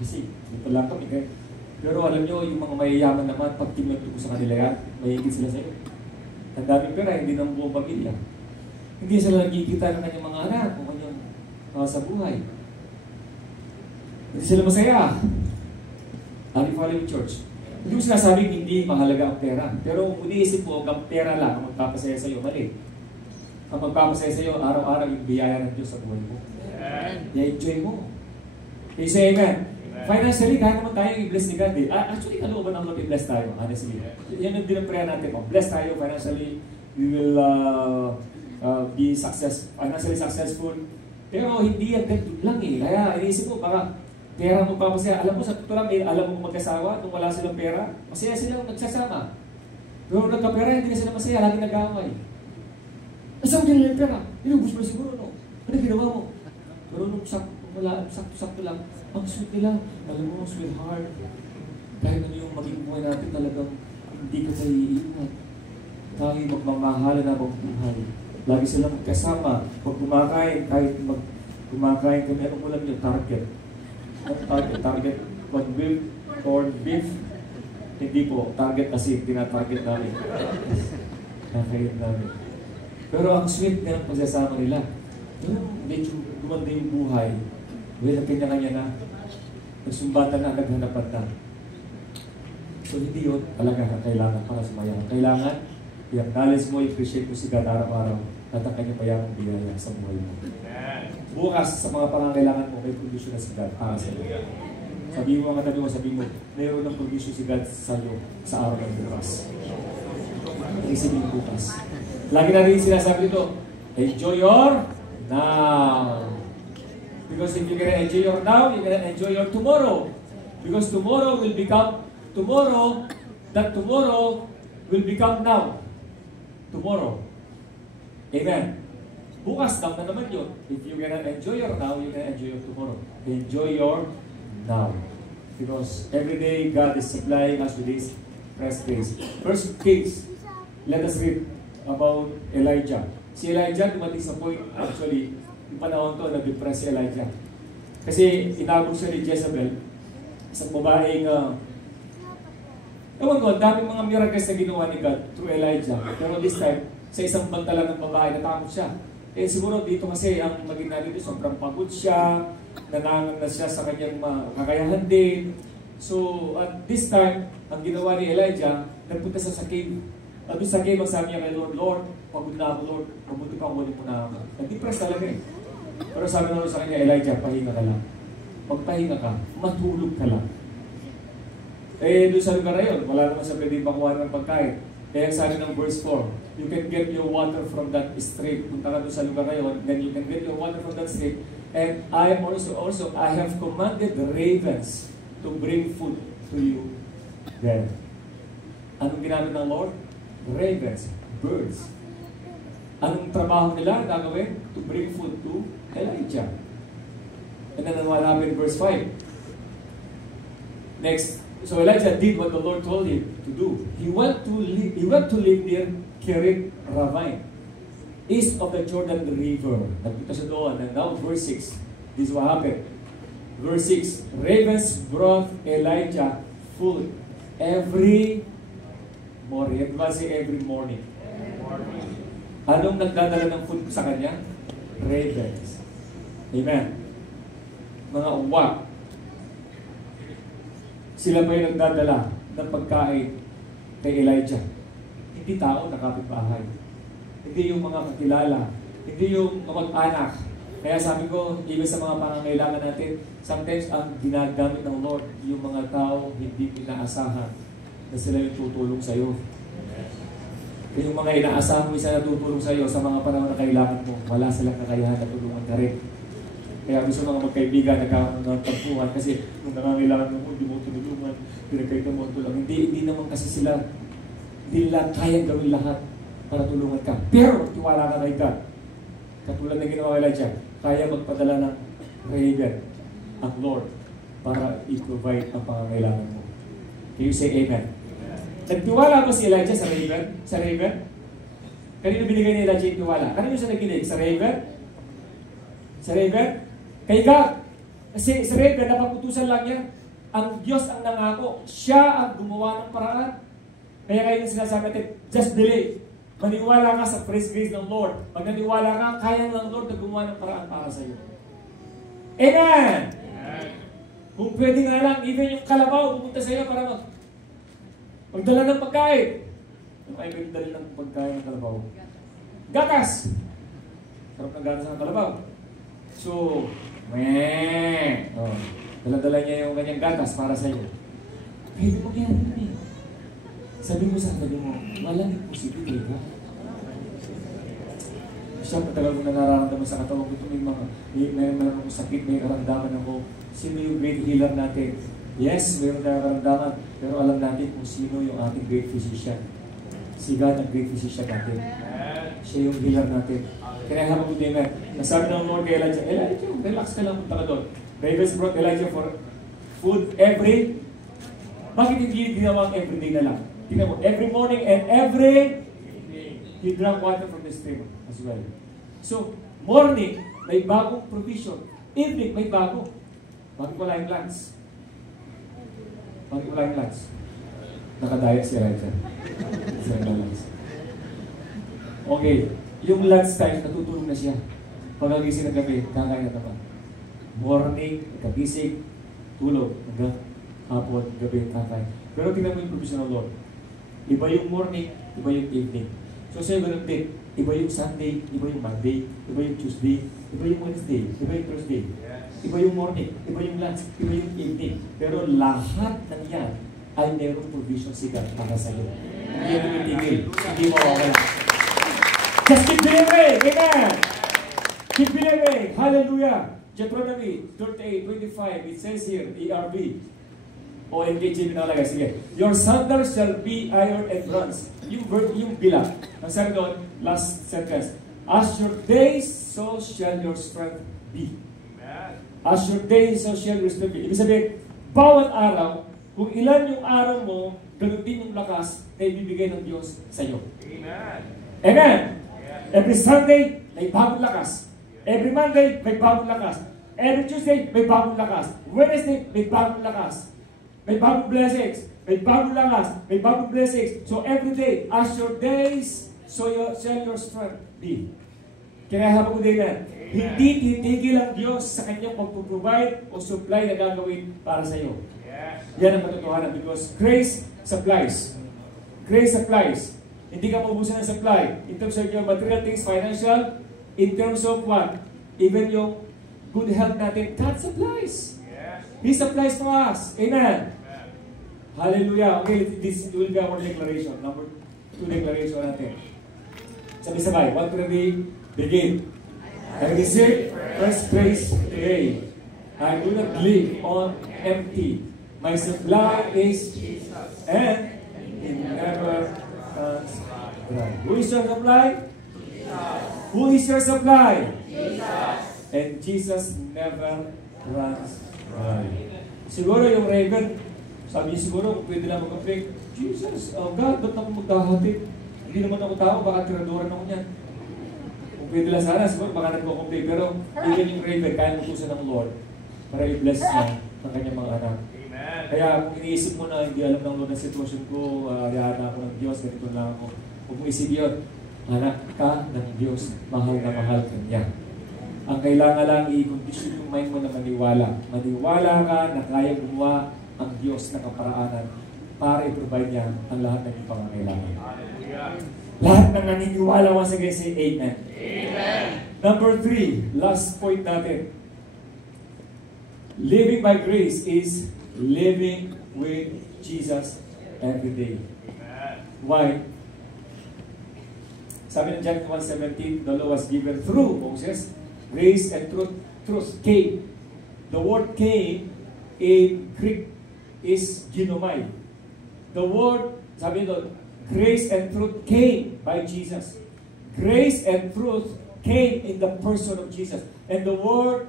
Kasi, ito lang kami kayo. Pero alam nyo, yung mga mayayaman naman, pag tinagto ko sa kanila yan, mahigit sila sa iyo. Ang daming pera, hindi ng buong pamilya. Hindi sila nagkikita ng kanyang mga anak o kanyang sa buhay. Hindi sila masaya. Are you following church? Hindi ko sinasabing hindi mahalaga ang pera. Pero kung iniisip mo, ang pera lang ang magpapasaya sa iyo, mali. Ang magpapasaya sa iyo, araw-araw yung biyaya ng Diyos sa buhay mo. I-enjoy mo. Can you say amen? Financially, kaya naman tayo i-bless ni God. Actually, kalooban ng Lord i-bless tayo, honestly. Yan ang din ang prayer natin. Bless tayo financially. We will be financially successful. Pero hindi yan ganito lang eh. Kaya iniisip mo, baka pera mo pa masaya. Alam mo, sa totoo lang, alam mo mag-asawa, nung wala silang pera, masaya silang nagsasama. Pero nagka-pera, hindi na sila masaya, lagi nag-aaway. Saan mo nila yung pera? Inubos mo siguro, no? Ano ginawa mo? Pero nung sakto lang, ang sweet nila. Alam mo, sweetheart. Kahit ano yung maging buhay natin talagang hindi ka tayo iingat. Tayo magmamahala na bang buhay. Lagi silang kasama. Pag kumakain, kahit kumakain kami, anong ulam yung target? Target, what beef, corn beef. Hindi po, target kasi tinatarget namin. Kakain namin. Pero ang sweet ng pagsasama nila. Medyo gumanda yung buhay. Well, kanya-kanya na. Nagsumbatan na, naghanapan na. So, hindi yun talaga kailangan para sumaya. Kailangan, i-acknowledge mo, i-appreciate mo si God araw-araw at ang kanyang mayamang biyaya sa buhay mo. Bukas, sa mga pangangailangan mo, may provision na si God para sa iyo. Sabi mo mga tabi mo, sabi mo, mayroon ng provision si God sa iyo sa araw ng bukas. Isipin bukas. Lagi na rin sinasabi ito, enjoy your now. Because if you're going to enjoy your now, you're going to enjoy your tomorrow. Because tomorrow will become tomorrow, that tomorrow will become now. Tomorrow. Amen. Bukas lang na naman yun. If you're going to enjoy your now, you're going to enjoy your tomorrow. Enjoy your now. Because every day God is supplying us with this fresh grace. First Kings, let us read about Elijah. Si Elijah dumating sa point, actually, yung panahon to, nag-depress si Elijah. Kasi inabog siya ni Jezebel, isang babaeng, ewan ko, daming mga miracles na ginawa ni God through Elijah. Pero this time, sa isang banta lang ng babae, natakot siya. Eh siguro dito kasi ang maging dito, sobrang pagod siya, nanangan na siya sa kanyang kakayahan din. So, at this time, ang ginawa ni Elijah, nagpunta siya sa cave. At doon sa cave, ang sabi niya kay Lord, Lord, pagod na ako, Lord, mabuti pa, kunin mo na ako. Nag-depress talaga eh. Pero sabi na sa kanya, Elijah, pahinga ka lang. Pagpahinga ka, matulog ka lang. Eh, doon sa lugar na yun, wala naman sa pwede pakuha ng pagkain. Kaya sabi ng verse 4, you can get your water from that stream. Punta ka doon sa lugar na yun, then you can get your water from that stream. And I have commanded the ravens to bring food to you there. Anong ginamit ng Lord? Ravens, birds. Anong trabaho nila gagawin? To bring food to Elijah. And then what happened in verse 5? Next, so Elijah did what the Lord told him to do. He went to live near Kerith Ravine, east of the Jordan River. Nagpunta siya doon. And now verse 6. This is what happened. Verse 6. Ravens brought Elijah food every morning. Everybody say every morning. Anong nagdadala ng food sa kanya? Ravens. Amen. Mga uwak. Sila pa yung nagdadala ng pagkain kay Elijah. Hindi tao na kapitbahay. Hindi yung mga kakilala. Hindi yung kamag-anak. Kaya sabi ko, even sa mga pangangailangan natin, sometimes ang ginagamit ng Lord, yung mga tao hindi inaasahan na sila yung tutulong sa iyo. Yung mga inaasahan mo isa na tutulong sa iyo sa mga panahon na kailangan mo, wala silang kakayahan na tulungan ka rin. Kaya gusto mga magkaibigan, nagkakaroon ng pagpuhan kasi nung nangangailangan mo, hindi mo tinulungan, pinagkaita mo tulong. Hindi naman kasi sila, hindi nila kayang gawin lahat para tulungan ka. Pero tiwala ka kay God. Katulad na ginawa Elijah, kaya magpadala ng raven ang Lord para i-provide ang pangangailangan mo. Can you say amen? Nagtiwala ba si Elijah sa raven? Sa raven? Kanino binigay ni Elijah yung tiwala? Kanino siya naginig? Sa raven? Sa raven? Kay God. Kasi sa raven, napagutusan lang niya. Ang Diyos ang nangako. Siya ang gumawa ng paraan. Kaya kayo yung sinasabi natin, just delay. Maniwala ka sa praise grace ng Lord. Pag naniwala ka, kaya ng Lord na gumawa ng paraan para sa iyo. Amen! Amen! Kung pwede nga lang, even yung kalabaw, pumunta sa iyo para magdala ng pagkain. Ano kayo magdala ng pagkain ng kalabaw? Gatas! Sarap ng gatas ng kalabaw. So, dala-dala niya yung kanyang gatas para sa iyo. Pwede magyari yun eh. Sabi mo, walang imposible ka. Siya, matagal mo na nararamdaman sa katawan ko, may akong sakit, may karamdaman ako. Sino yung great healer natin? Yes, mayroon tayong karamdaman, pero alam natin kung sino yung ating great physician. Si God ang great physician natin. Siya yung healer natin. Kaya habang good amen. Nasabi ng Lord kay Elijah, relax ka lang, punta ka doon. Ravens brought Elijah for food every. Bakit hindi ginawang everyday na lang? Tingnan mo, every morning and every he drank water from the stream as well. So, morning, may bagong provision. Evening, may bago. Bakit wala yung lunch? Bakit wala yung lunch? Nakadaya si Elijah. Okay, yung lunch time, natutulog na siya. Pagagising ng gabi, kakain na naman. Morning, kagising, tulog, hanggang hapon, gabi, kakain. Pero tingnan mo yung provision ng Lord. Iba yung morning, iba yung evening. So sa'yo ganun din, iba yung Sunday, iba yung Monday, iba yung Tuesday, iba yung Wednesday, iba yung Thursday. Iba yung morning, iba yung lunch, iba yung evening. Pero lahat ng yan ay mayroong provision si God para sa'yo. Hindi mo itigil, hindi mo okay. Just keep believing, amen! Keep believing, hallelujah! Deuteronomy 38:25, it says here, ERV, o NKJV na lagay. Sige. Your sandals shall be iron and bronze. Yung bilang. Ang sabi doon, last sentence. As your days, so shall your strength be. As your days, so shall your strength be. Ibig sabihin, bawat araw, kung ilan yung araw mo, ganun din yung lakas na ibibigay ng Diyos sa iyo. Amen. Amen. Every Sunday, may bagong lakas. Every Monday, may bagong lakas. Every Tuesday, may bagong lakas. Wednesday, may bagong lakas. May bagong blessings, may bagong lakas, may bagong blessings. So every day, as your days, so shall your strength be. Kaya habang ko din na, hindi titigil ang Diyos sa kanyang pag-provide o supply na gagawin para sa iyo. Yan ang katotohanan because grace supplies. Grace supplies. Hindi ka maubusan ng supply. In terms of your material things, financial, in terms of what? Even yung good health natin, God supplies. He supplies for us. Amen. Hallelujah. Okay, this will be our declaration. Number 2 declaration natin. Sabay-sabay. What will we begin? I receive first grace today. I do not live on empty. My supply is Jesus. And it never dry. Who is your supply? Jesus. Who is your supply? Jesus. And Jesus never runs dry. Siguro yung raven, sabi niya siguro, pwede lang mag-complain, Jesus, oh God, ba't ako magkahatid? Hindi naman ako tao, baka tiraduran ako niyan. Kung pwede lang sana, siguro baka nagko-complain. Pero even yung raven, kaya utusan ng Lord para i-bless niya ng kanyang mga anak. Amen. Kaya kung iniisip mo na hindi alam ng Lord ang sitwasyon ko, riyan ako ng Diyos, ganito lang ako. Huwag mo isip yun. Anak ka ng Diyos, mahal na mahal ka niya. Ang kailangan lang i-condition yung mind mo na maniwala. Maniwala ka na kaya gumawa ang Diyos na kaparaanan para i-provide niya ang lahat ng iyong pangangailangan. Lahat ng naniniwala once again, say Amen. Amen. Number 3, last point natin. Living by grace is living with Jesus every day. Amen. Why? Sabi ng John 1:17, the law was given through Moses. Grace and truth came. The word came in Greek is ginomai. The word, sabi nito, grace and truth came by Jesus. Grace and truth came in the person of Jesus. And the word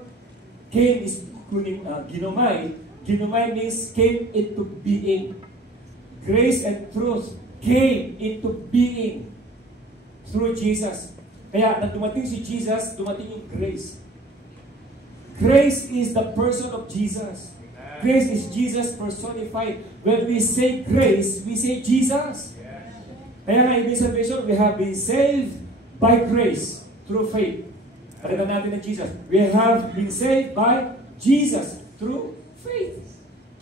came is ginomai. Ginomai means came into being. Grace and truth came into being through Jesus. Kaya nang dumating si Jesus, dumating yung grace. Grace is the person of Jesus. Amen. Grace is Jesus personified. When we say grace, we say Jesus. Yes. Kaya nga, ibig sabihin, we have been saved by grace through faith. Pakita natin na Jesus. We have been saved by Jesus through faith.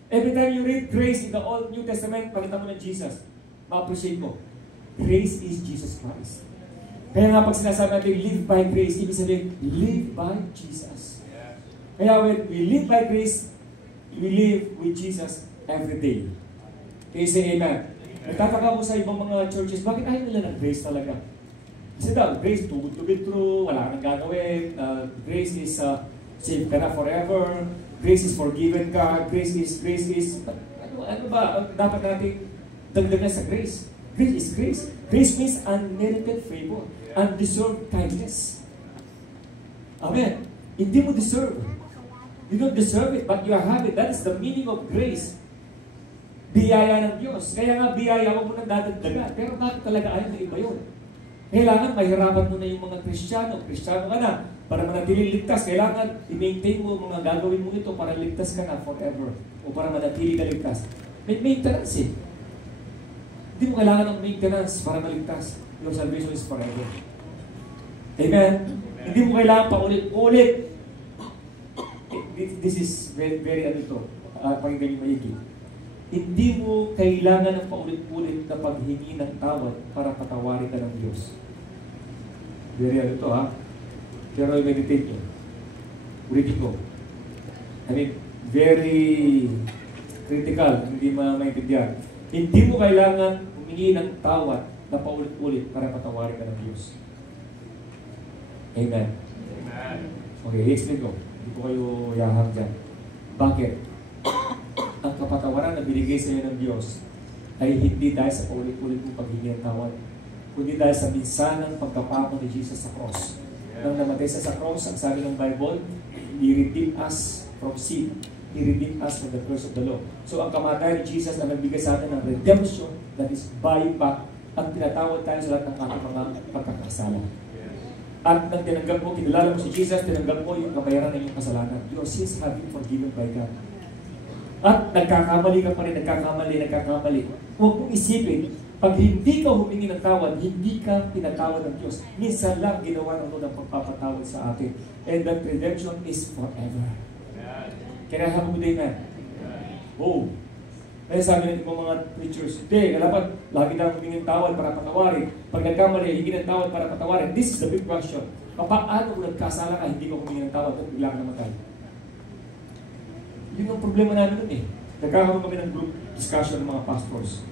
Every time you read grace in the Old New Testament, pakita mo na Jesus. Ma-appreciate mo. Grace is Jesus Christ. Kaya nga pag sinasabi natin, live by grace, ibig sabihin, live by Jesus. Yeah. Kaya when we live by grace, we live with Jesus every day. Kaya say amen. Nagtataka ko sa ibang mga churches, bakit ayaw nila ng grace talaga? Kasi daw, grace, too good to be true, wala nang gagawin, grace is save ka na forever, grace is forgiven ka, grace is, ano ba, dapat natin dagdagan sa grace? Grace is grace. Grace means unmerited favor. Undeserved kindness. Amen. Hindi mo deserve. You don't deserve it, but you have it. That is the meaning of grace. Biyaya ng Diyos. Kaya nga biyaya mo muna dadagdagan. Pero bakit talaga ayaw na iba yun? Kailangan mahirapan mo na yung mga Kristiyano. Kristiyano ka na. Para manatili ligtas. Kailangan i-maintain mo mga gagawin mo ito para ligtas ka na forever. O para manatili ka ligtas. May maintenance eh. Hindi mo kailangan ng maintenance para maligtas. Your salvation is forever. Amen? Hindi mo kailangan paulit-ulit. This is very, very ano ito. Pakinggan yung maigi. Hindi mo kailangan ng paulit-ulit na paghingi ng tawad para patawarin ka ng Diyos. Very ano ito ha. Pero meditate nyo. Ulitin ko. I mean, very critical. Hindi maintindihan. Hindi mo kailangan humingi ng tawad na paulit-ulit para patawarin ka ng Diyos. Amen. Amen. Okay, explain ko. Hindi ko kayo yahang dyan. Bakit? Ang kapatawaran na binigay sa iyo ng Diyos ay hindi dahil sa paulit-ulit mong paghingi ng tawad, kundi dahil sa minsanang pagkapako ni Jesus sa cross. Nang namatay sa cross, ang sabi ng Bible, He redeemed us from sin. He redeemed us from the curse of the law. So ang kamatayan ni Jesus na nagbigay sa atin ng redemption, that is buying back, at tinatawad tayo sa lahat ng ating mga pagkakasala. At nang tinanggap mo, kinilala mo si Jesus, tinanggap mo yung kabayaran ng iyong kasalanan. Your sins have been forgiven by God. At nagkakamali ka pa rin, nagkakamali. Huwag mong isipin, pag hindi ka humingi ng tawad, hindi ka pinatawad ng Diyos. Minsan lang ginawa ng Lord ang pagpapatawad sa atin. And that redemption is forever. Can I have a good amen? Oh. Kaya sabi ng mga preachers, hindi, dapat lagi na humingi ng tawad para patawarin. Pag nagkamali, hingi ng tawad para patawarin. This is the big question. Paano kung nagkasala ka, hindi ko humingi ng tawad at bigla ka namatay? Yun ang problema namin nun eh. Nagkakaroon kami ng group discussion ng mga pastors.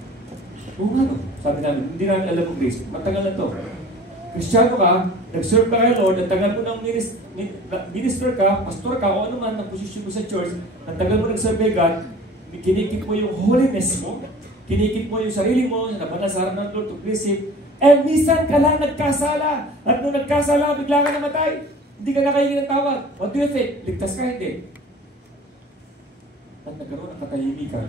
Oo nga no, sabi namin, hindi namin alam ang grace. Matagal na to. Kristiyano ka, nag-serve ka kay Lord, nagtagal mo ng minister ka, pastor ka, o ano man ang posisyon mo sa church, nagtagal mo nag-serve kay God, kinikip mo yung holiness mo, kinikip mo yung sarili mo, nabanal sa harap ng Lord to please Him, And minsan ka lang nagkasala. At nung nagkasala, bigla ka namatay. Hindi ka nakahingi ng tawad. What do you think? Ligtas ka, hindi? At nagkaroon ng katahimikan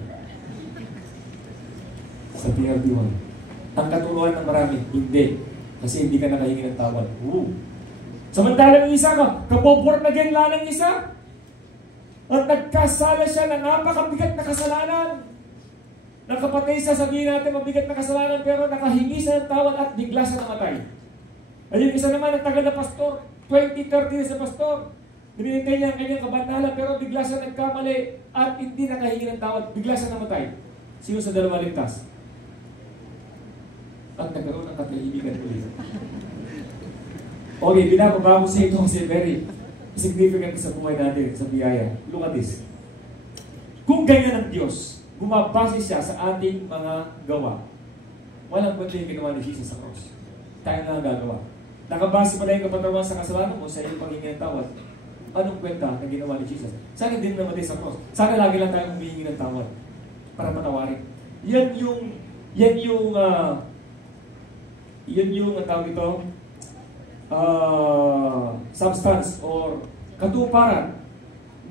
sa PRD1. Ang katuruan ng marami, hindi. Kasi hindi ka nakahingi ng tawad. Samantalang yung isa ka, kapoborn na genla ng isa. At nagkasala siya ng napakabigat na kasalanan. Nakapatay sa sabihin natin mabigat na kasalanan pero nakahingi siya ng tawad at bigla siya namatay. Ayun, isa naman ang tagal na pastor, 20-30 na sa pastor. Binintay niya ang kanyang kabantalan pero bigla siya nagkamali at hindi nakahingi ng tawad. Bigla siya namatay. Sino sa dalawa ligtas? At nagkaroon ng katahimikan ulit. Okay, binababa ko sa ito kasi very significant sa buhay natin, sa biyaya. Look at this. Kung ganyan ang Diyos, bumabase siya sa ating mga gawa, walang kwenta yung ginawa ni Jesus sa cross. Tayo na ang gagawa. Nakabase pa na yung kapatawan sa kasalanan mo sa iyong paghingi ng tawad. Anong kwenta na ginawa ni Jesus? Sana din namatay sa cross. Sana lagi lang tayong humihingi ng tawad para patawarin. Yan yung tawag ito, substance or katuparan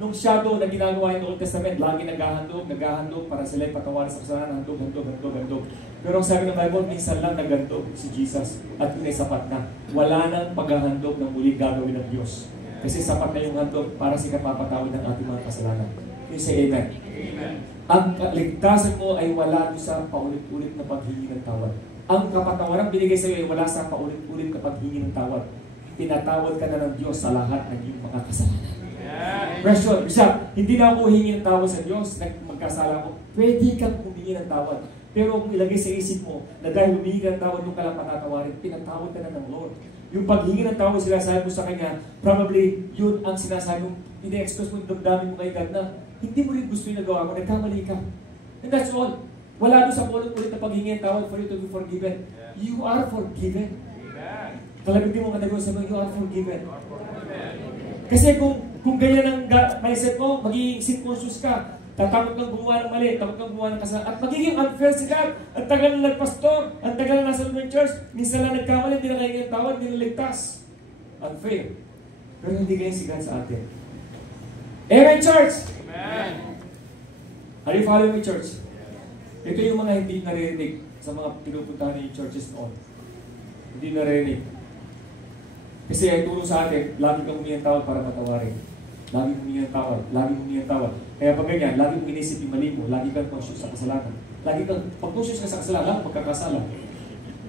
nung shadow na ginagawa yung Old Testament. Lagi naghahandog para sila patawarin sa kasalanan, handog. Pero ang sabi ng Bible, minsan lang naghandog si Jesus at yun ay sapat na. Wala nang paghahandog ng muling gagawin ng Diyos. Kasi sapat na yung handog para siya mapatawid ng ating mga kasalanan. Yung say amen. Amen. Ang ligtasan mo ay wala sa paulit-ulit na paghingi ng tawad. Ang kapatawaran binigay sa iyo ay wala sa paulit-ulit na paghingi ng tawad. Pinatawad ka na ng Diyos sa lahat ng iyong mga kasalanan. Question, hindi na ako humingi ng tawad sa Diyos, magkasala ko. Pwede kang humingi ng tawad. Pero kung ilagay sa isip mo na dahil humingi ng tawad, nung ka lang patatawarin, pinatawad ka na ng Lord. Yung paghingi ng tawad, sinasabi mo sa Kanya, probably yun ang sinasabi mo, ine-express mo yung damdamin mo kay God na hindi mo rin gusto yung nagawa mo, nagkamali ka. And that's all. Wala doon sa ulit na paghingi ng tawad for you to be forgiven. You are forgiven. Talagang mo katagawa sa mga, you are forgiven. Kasi kung ganyan ang mindset mo, magiging sin-conscious ka. Tatakot kang gumawa ng mali, takot kang gumawa ng kasalanan. At magiging unfair si God. Ang tagal na nagpastor, ang tagal na nasa lumen church, minsan lang nagkamali, hindi na kayo ng tawad, hindi na ligtas. Unfair. Pero hindi ganyan si God sa atin. Amen, church! Amen! Are you following me, church? Ito yung mga hindi naririnig sa mga pinupuntahan ng churches noon. Hindi naririnig. Kasi ay tulong sa atin, lagi kang humingi ng tawad para matawarin. Lagi humingi ng tawad, lagi humingi ng tawad. Kaya pag ganyan, lagi mong inisip yung mali mo, lagi kang conscious sa kasalanan. Pag conscious ka sa kasalanan, magkakasala.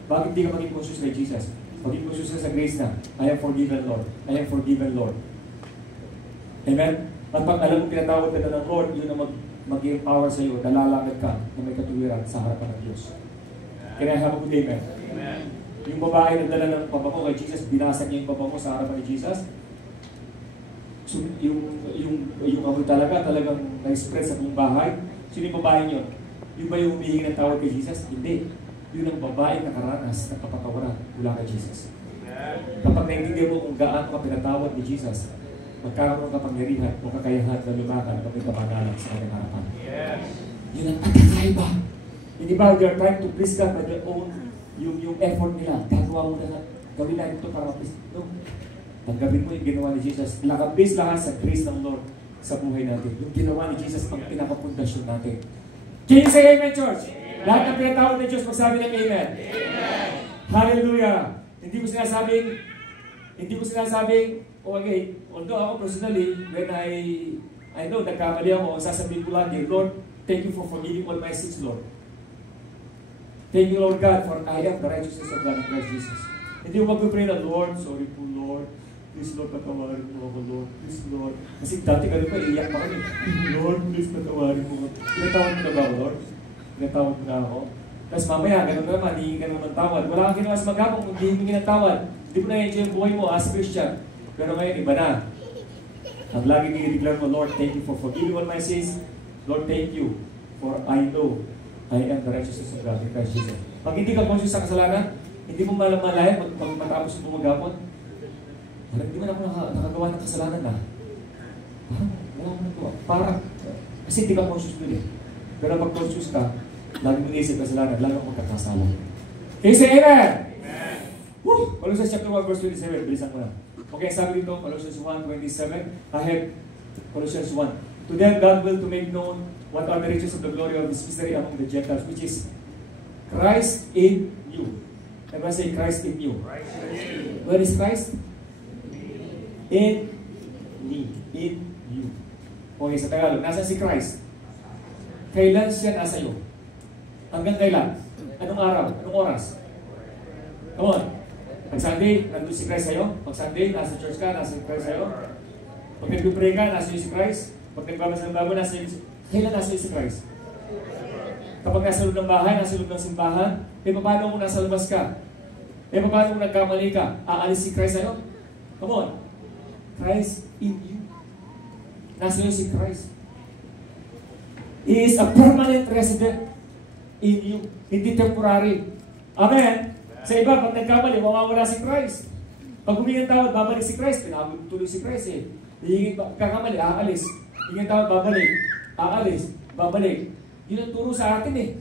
Bakit hindi ka maging conscious kay Jesus? Maging conscious ka sa grace na, I am forgiven, Lord. I am forgiven, Lord. Amen? At pag alam mo pinatawad ka na ng Lord, yun ang mag-empower sa iyo, nalalakad ka na may katuwiran sa harapan ng Diyos. Can I have a good amen? Amen. Yung babae nagdala ng pabango kay Jesus, binasag niya yung pabango sa harapan ni Jesus. So, yung amoy talagang na-spread sa buong bahay. Sino yung babae niyo? Yung ba yung humihingi ng tawad kay Jesus? Hindi. Yun ang babae nakaranas ng kapatawaran mula kay Jesus. Kapag naintindihan mo kung gaano ka pinatawad ni Jesus, magkakaroon ka pangyarihan o kakayahan na lumakan pag may kapanalan sa kanyang harapan. Yun ang pagkakaiba. Hindi ba, they are trying to please God by their own yung effort nila. Gagawa mo na gawin natin ito para please. No. Tanggapin mo yung ginawa ni Jesus. Lakabis lahat sa grace ng Lord sa buhay natin. Yung ginawa ni Jesus ang pinakapundasyon natin. Can you say amen, church? Amen. Lahat ng pinatawad ng Diyos, magsabi ng amen. Amen. Hallelujah. Hindi ko sinasabing, okay, although ako personally, when I know nagkamali ako, sasabihin ko lagi, Lord, thank you for forgiving all my sins, Lord. Thank you, Lord God, for I am the righteousness of God in Christ Jesus. Hindi mo mag-pray na, Lord, sorry po, Lord. Please, Lord, patawarin mo ako, Lord. Please, Lord. Kasi dati ka rin pa, iiyak pa kami. Lord, please, patawarin mo ako. Pinatawad mo na ba ako, Lord? Pinatawad mo na ako. Tapos mamaya, ganun na naman, hihingi ka naman tawad. Wala kang ginawa sa magkapong kung hihingi ng tawad. Hindi mo na-enjoy yung buhay mo as Christian. Pero ngayon, iba na. Ang lagi nire-declare mo, Lord, thank you for forgiving all my sins. Lord, thank you for I know I am the righteousness of God in Christ Jesus. Pag hindi ka conscious sa kasalanan, hindi mo malamalayang pag matapos yung bumagapon. Hindi mo na ako nakagawa ng kasalanan na. Wala mo nagawa. Kasi hindi ka conscious doon eh. Pero pag conscious ka, lagi mo inisip kasalanan, lagi mo magkakasala. Okay, say amen! Woo! Colossians chapter 1 verse 27. Bilisan ko na. Okay, sabi dito, Colossians 1:27. Ahead, Colossians 1. To them God will to make known what are the riches of the glory of His mystery among the Gentiles, which is Christ in you. Everyone say Christ in you. Where is Christ? In me. In you. Okay, sa Tagalog, nasa si Christ? Kailan siya nasa iyo? Hanggang kailan? Anong araw? Anong oras? Come on. Pag Sunday, nandun si Christ sa'yo. Pag Sunday, nasa church ka, nasa si Christ sa'yo. Pag nag-pray ka, nasa iyo si Christ. Pag nagbabasa ng Bible, nasa iyo. Kailan nasa iyo si Christ? Kapag nasa loob ng bahay, nasa loob ng simbahan, paano kung nasa labas ka? Paano kung nagkamali ka? Aalis si Christ sa'yo? Come on. Christ in you. Nasa iyo si Christ. He is a permanent resident in you. Hindi temporary. Amen? Sa iba, pag nagkamali, mawawala si Christ. Pag humingi ng tawad, babalik si Christ. Pinabot tuloy si Christ eh. Hingin kakamali, aalis. Hingin tawad, babalik. Aalis, babalik. Yun ang turo sa atin eh.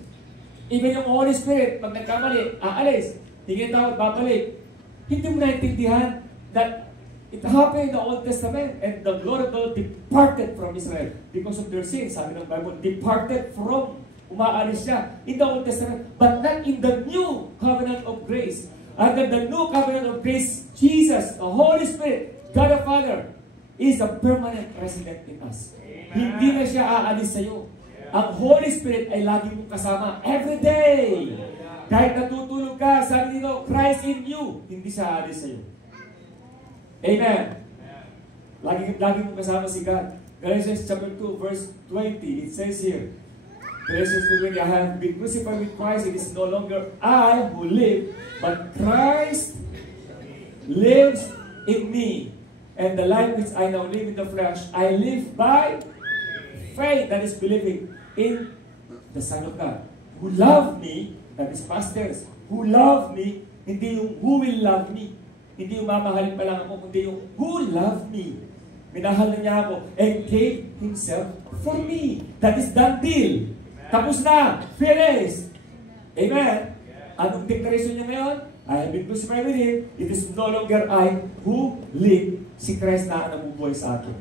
Even yung Holy Spirit, pag nagkamali, aalis. Hingin tawad, babalik. Hindi mo naintindihan that it happened in the Old Testament and the glory of God departed from Israel because of their sins. Sabi ng Bible, departed from, umaalis siya in the Old Testament, but not in the new covenant of grace. Under the new covenant of grace, Jesus, the Holy Spirit, God the Father, is a permanent resident in us. Amen. Hindi na siya aalis sa iyo. Ang Holy Spirit ay lagi mong kasama every day. Kahit natutulog ka, sabi nito, Christ in you, hindi siya aalis sa iyo. Amen. Lagi mong kasama si God. Galatians chapter 2, verse 20, it says here, Galatians 2:20, I have been crucified with Christ. It is no longer I who live, but Christ lives in me. And the life which I now live in the flesh, I live by faith, that is believing in the Son of God, who loved me, that is past tense, who loved me, hindi yung who will love me, hindi yung mamahalin pa lang ako, kundi yung who loved me. Minahal na niya ako and gave Himself for me. That is done deal. Tapos na. Finished. Amen. Anong declaration niya ngayon? I have been crucified with Him. It is no longer I who live. Si Christ na ang nabubuhay sa akin.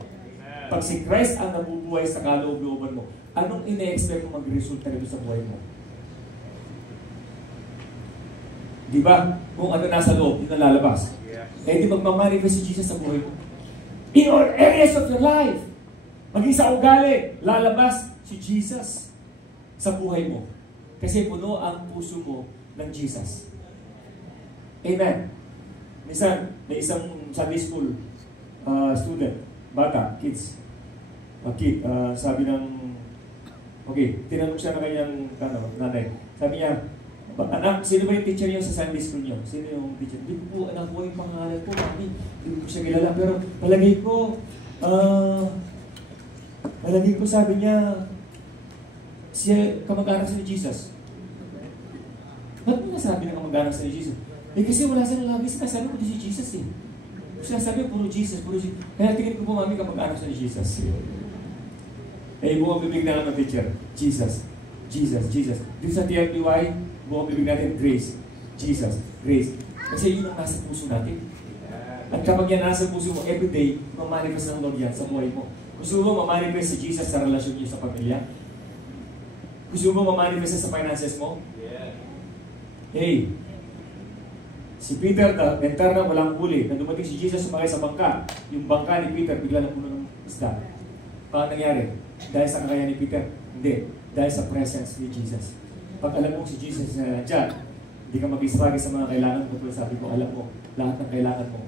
Pag si Christ ang nabubuhay sa kaloob-looban mo, anong ine-expect mo mag-resulta nito sa buhay mo? Di ba? Kung ano nasa loob, yun ang lalabas. Eh di magmamanifest si Jesus sa buhay mo. In all areas of your life. Maging sa ugali, lalabas si Jesus sa buhay mo. Kasi puno ang puso mo ng Jesus. Amen. Minsan, may isang Sunday school student, bata, kids. Sabi ng, okay, tinanong siya ng kanyang nanay. Sabi niya, anak, sino ba yung teacher niyo sa Sunday school niyo? Sino yung teacher? Hindi ko po, anak ko yung pangalan ko, mami. Hindi ko siya kilala. Pero palagay ko, sabi niya, siya kamag-anak sa ni Jesus. Ba't mo nasabi na kamag-anak sa ni Jesus? Eh kasi wala siya lagi sinasabi ko si Jesus eh. Sinasabi puro Jesus, puro Jesus. Kaya tingin ko po mami kamag-anak sa ni Jesus. Eh buong bibig na ng teacher, Jesus, Jesus, Jesus. Dito sa TLPY, buong bibig natin, grace, Jesus, grace. Kasi yun ang nasa puso natin. At kapag yan nasa puso mo, everyday, mamanifest ng Lord yan sa buhay mo. Gusto mo mamanifest si Jesus sa relasyon niyo sa pamilya? Gusto mo mamanifest sa finances mo? Yeah. Hey, si Peter, mentor na walang huli, na dumating si Jesus sumakay sa bangka. Yung bangka ni Peter, bigla na puno ng isda. Paano nangyari? Dahil sa kakayahan ni Peter? Hindi. Dahil sa presence ni Jesus. Pag alam mo si Jesus na nandyan, hindi ka mag-istruggle sa mga kailangan mo. Pero sabi ko, alam mo, lahat ng kailangan mo,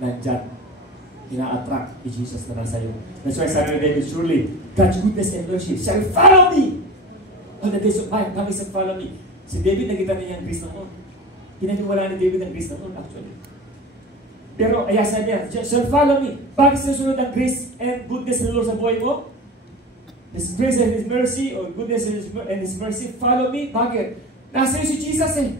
nandyan. Ina-attract ni Jesus na nasa iyo. That's why sabi ni David, surely, God's goodness and mercy shall follow me. On the days of time, come and follow me. Si David, nakita niya ang grace ng Lord. Pinaniwala ni David ang grace ng Lord, actually. Pero, ayasan niya, shall follow me. Bakit susunod ang grace and goodness ng Lord sa buhay mo? His grace and His mercy, or goodness and His mercy, follow me. Bakit? Nasa iyo si Jesus eh.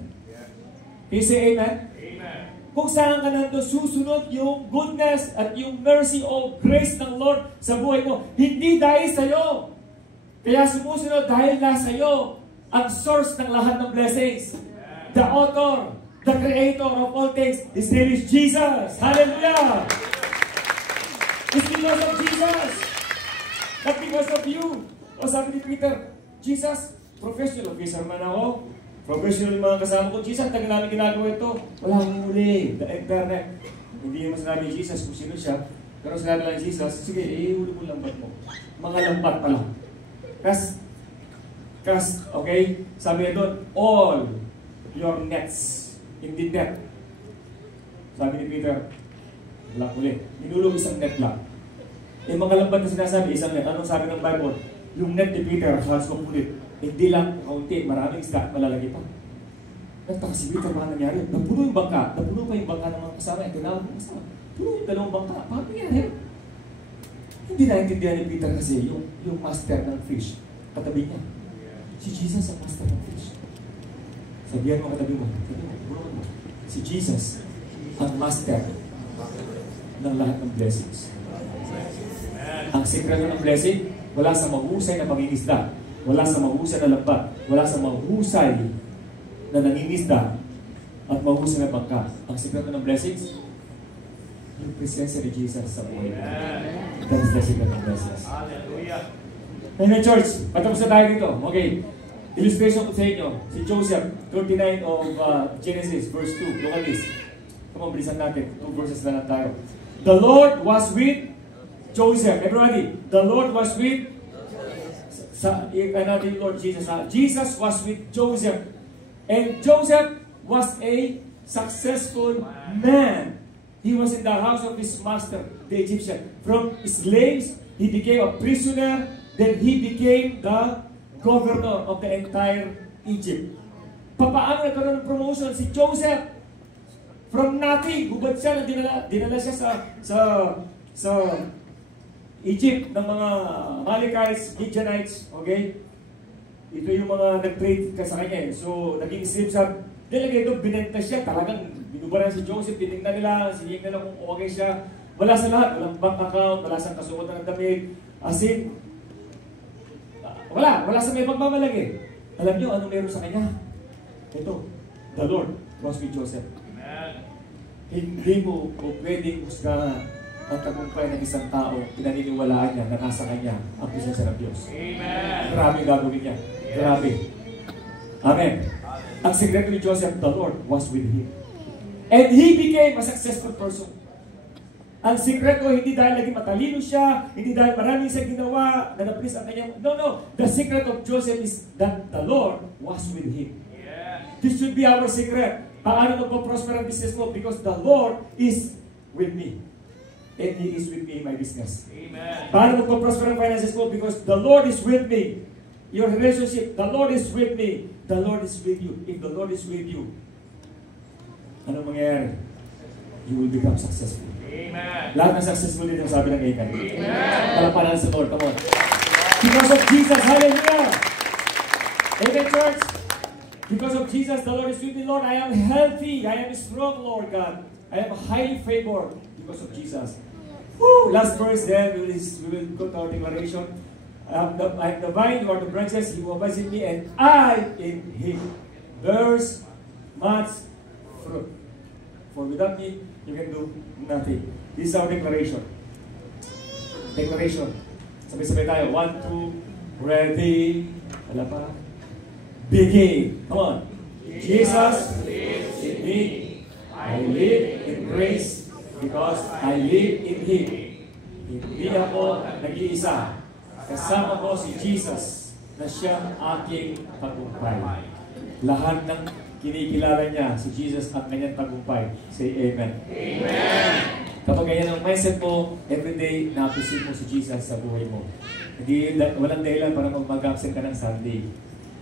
Can you say amen? Amen. Kung saan ka nandun, susunod yung goodness at yung mercy o grace ng Lord sa buhay mo. Hindi dahil sa iyo. Kaya sumusunod dahil nasa iyo ang source ng lahat ng blessings. The author, The creator of all things, His name is Jesus. Hallelujah! It's because of Jesus. Not because of you. O sabi ni Peter, Jesus, professional fisherman ako. Professional yung mga kasama ko. Jesus, tagal namin ginagawa ito. Wala akong huli. The internet. Hindi naman sinabi ni Jesus kung sino siya. Pero sinabi lang ni Jesus, sige, ihuli mo lambat mo. Mga lambat pala. Cast, okay? Sabi niya doon, all your nets in the net. Sabi ni Peter, wala huli. Minulog isang net lang. Yung mga lambat na sinasabi, isang net. Anong sabi ng Bible? Yung net ni Peter, halos mapulit. Hindi lang kaunti, maraming isda, malalaki pa. Nagtaka si Peter, mga nangyari. Napuno yung bangka. Napuno pa yung bangka ng mga kasama. Tinawag ng kasama. Puno yung dalawang bangka. Paano nangyari? Hindi naintindihan ni Peter kasi yung master ng fish, katabi niya. Si Jesus ang master ng fish. Sabihan mo katabi mo. Si Jesus ang master ng lahat ng blessings. Ang sekreto ng blessing, wala sa mahusay na pangingisda, wala sa mahusay na lambat, wala sa mahusay na nangingisda, at mahusay na bangka. Ang sekreto ng blessings, yung presensya ni Jesus sa buhay mo. That is the secret of blessings. Hallelujah. Amen, church. Patapos na tayo dito. Okay. Illustration ko sa inyo. Si Joseph, 39 of Genesis, verse 2. Look at this. Come on, bilisan natin. 2 verses na lang tayo. The Lord was with Joseph. Everybody, the Lord was with Lord Jesus. Jesus was with Joseph. And Joseph was a successful man. He was in the house of his master, the Egyptian. From slaves, he became a prisoner. Then he became the governor of the entire Egypt. Papaano nagkaroon ng promotion si Joseph? From nothing, hubad siya, dinala siya sa Egypt ng mga Amalekites, Midianites, okay? Ito yung mga nag-trade ka sa kanya. So, naging slave siya. Dilagay ito, binenta siya. Talagang binubaran si Joseph, tinignan nila, sinignan nila kung okay siya. Wala sa lahat. Walang bank account, wala sa kasuotan ng damit. As in, wala sa may pagmamalagi. Alam niyo, anong meron sa kanya? Ito, the Lord was with Joseph. Amen. Hindi mo pwedeng husgahan ang tagumpay ng isang tao, pinaniniwalaan niya na nasa kanya ang presensya ng Diyos. Amen. Grabe gagawin niya. Yes. Grabe. Amen. Ang sekreto ni Joseph, the Lord was with him. And he became a successful person. Ang sekreto, hindi dahil lagi matalino siya, hindi dahil maraming siya ginawa, na na-please ang kanyang... No. The secret of Joseph is that the Lord was with him. Yeah. This should be our secret. Paano magpo-prosper ang business mo? Because the Lord is with me. And He is with me in my business. Amen. Paano magpo-prosper ang finances mo? Because the Lord is with me. Your relationship, the Lord is with me. The Lord is with you. If the Lord is with you, anong mangyayari? You will become successful. Amen. Lahat ng successful din ang sabi ng Amen. Amen. Palapalan sa Lord. Come on. Because of Jesus, hallelujah. Amen, church. Because of Jesus, the Lord is with me, Lord. I am healthy. I am strong, Lord God. I am highly favored because of Jesus. Woo! Last verse then, we will go to our declaration. I am the vine, you are the branches, He will abide in me, and I in Him. Bears much fruit. For without me, you can do nothing. This is our declaration. Declaration. Sabay-sabay tayo. 1, 2, ready. Wala pa. Begin. Come on. Jesus lives in me. I live in grace because I live in Him. Hindi ako nag-iisa. Kasama ko si Jesus na siyang aking tagumpay. Lahat ng kinikilala niya, si Jesus ang kanyang tagumpay. Say Amen. Amen. Kapag ganyan ang mindset mo, everyday na-appreciate mo si Jesus sa buhay mo. Hindi, walang dahilan para mag-absent ka ng Sunday.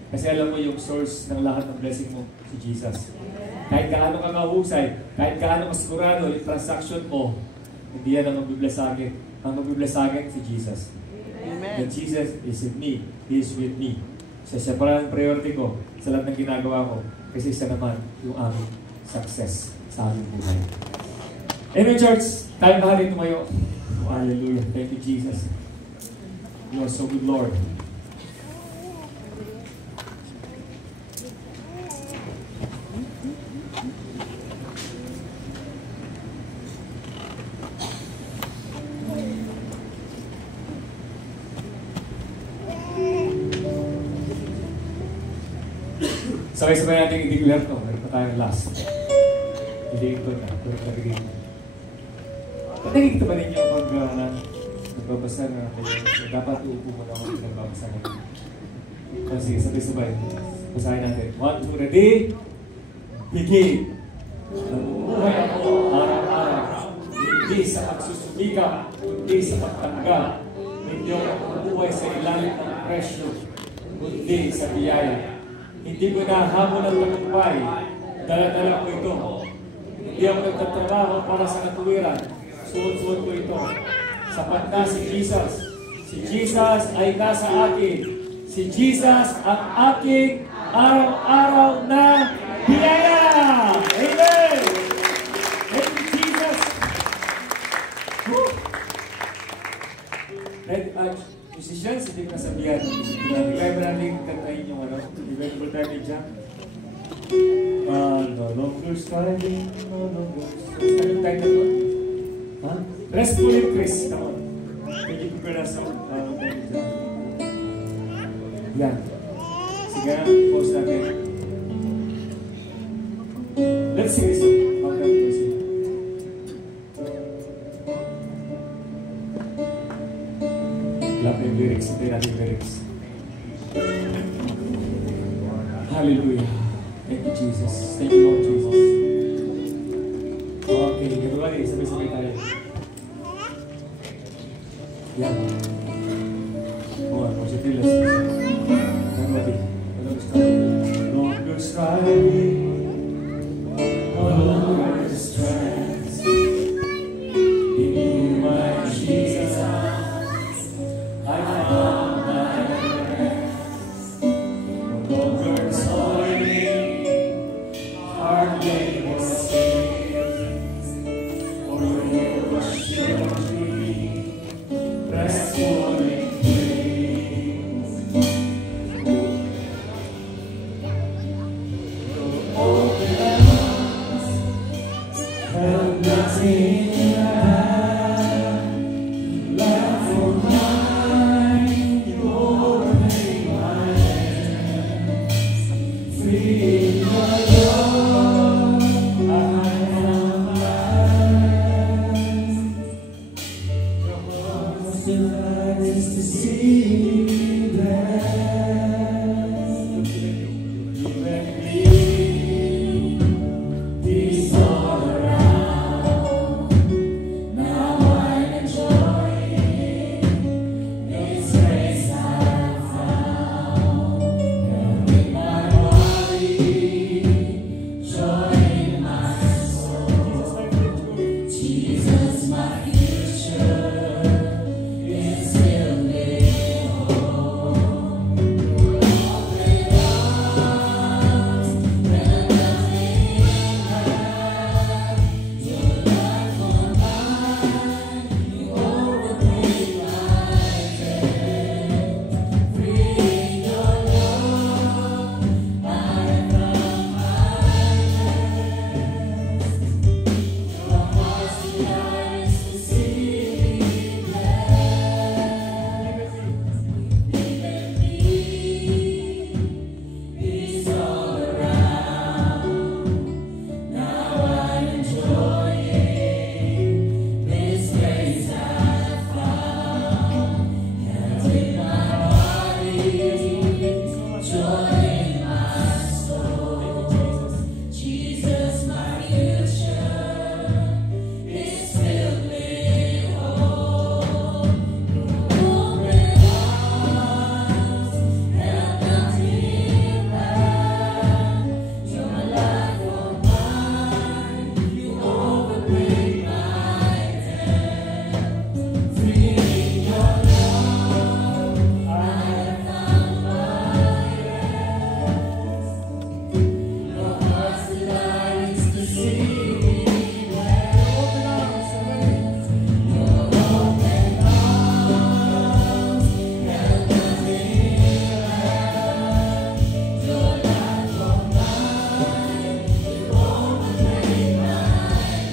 Kasi alam mo yung source ng lahat ng blessing mo, si Jesus. Kahit gaano ka kahusay, kahit gaano kasigurado yung transaction mo, hindi yan ang magbibless sa akin. Ang magbibless sa akin, si Jesus. Amen. That Jesus is in me. He is with me. Siya pala ang priority ko sa lahat ng ginagawa ko. Kasi siya naman yung aming success sa aming buhay. Amen, church. Tayo bahagi tumayo. Oh, hallelujah. Thank you, Jesus. You are so good, Lord. Sabay-sabay natin i-declare to. Meron pa tayong last. Hindi ito na. Pero nabigay ko. Nakikita ba ninyo pag nagbabasa na kayo? Dapat uupo mo na ako nagbabasa na kayo. Kasi sabay-sabay. Basahin natin. 1, 2, ready? Begin! Nabuhay ako araw-araw. Hindi sa pagsusumika, kundi sa pagtanggal. Hindi ako nabubuhay sa ilalim ng presyo, kundi sa biyaya. Hindi ko nahamon ang tagumpay. Dala-dala ko ito. Hindi ako nagtatrabaho para sa katuwiran. Suot-suot ko ito. Sapat na si Jesus. Si Jesus ay nasa akin. Si Jesus ang aking araw-araw na biyaya. Amen! Thank you, Jesus! Woo! Musicians, hindi ka sabihan. Bigay mo natin kantahin yung ano. Available tayo ni Jack. No longer striving, no longer striving. Ano yung title mo? Huh? Restful in Chris. Come on. Can you prepare us on tayo ni Jack? Yan. Sige na, pause natin. Let's sing this song. Welcome to sing. Love yung lyrics. Hindi natin yung lyrics. Hallelujah. Thank you, Jesus. Thank you, Lord Jesus. Okay, everybody, sabay-sabay tayo. Yan. Worship you, let's everybody. No longer striving. No longer stress. In you, my Jesus, I found my rest. No longer toiling, hard labor sins. For you was shield me, restful in grace. Open arms, held nothing back. Love for mine, you overlay my hands. Free in your love, I found rest. Your heart's delight is to see me blessed. You and me, peace all around. Now I'm enjoying this grace I've found. Love in my body, joy in my soul. Jesus, my future, is filled with hope. Open arms, when nothing lasts. Your love for mine, you overlay my debt. Free in your love, I found my rest. Your heart's desire is to see me blessed. Even me, peace all around. Now I'm enjoying this grace I've found. Health in my body, joy in my soul. Jesus, my future, is filled with hope. Open arms, help nothing back. Your life for mine, you overlay my debt. Free in your love, I found my rest. Your heart's delight is to see me blessed. Open arms, your open arms, help nothing back. Your life for mine, you overlay my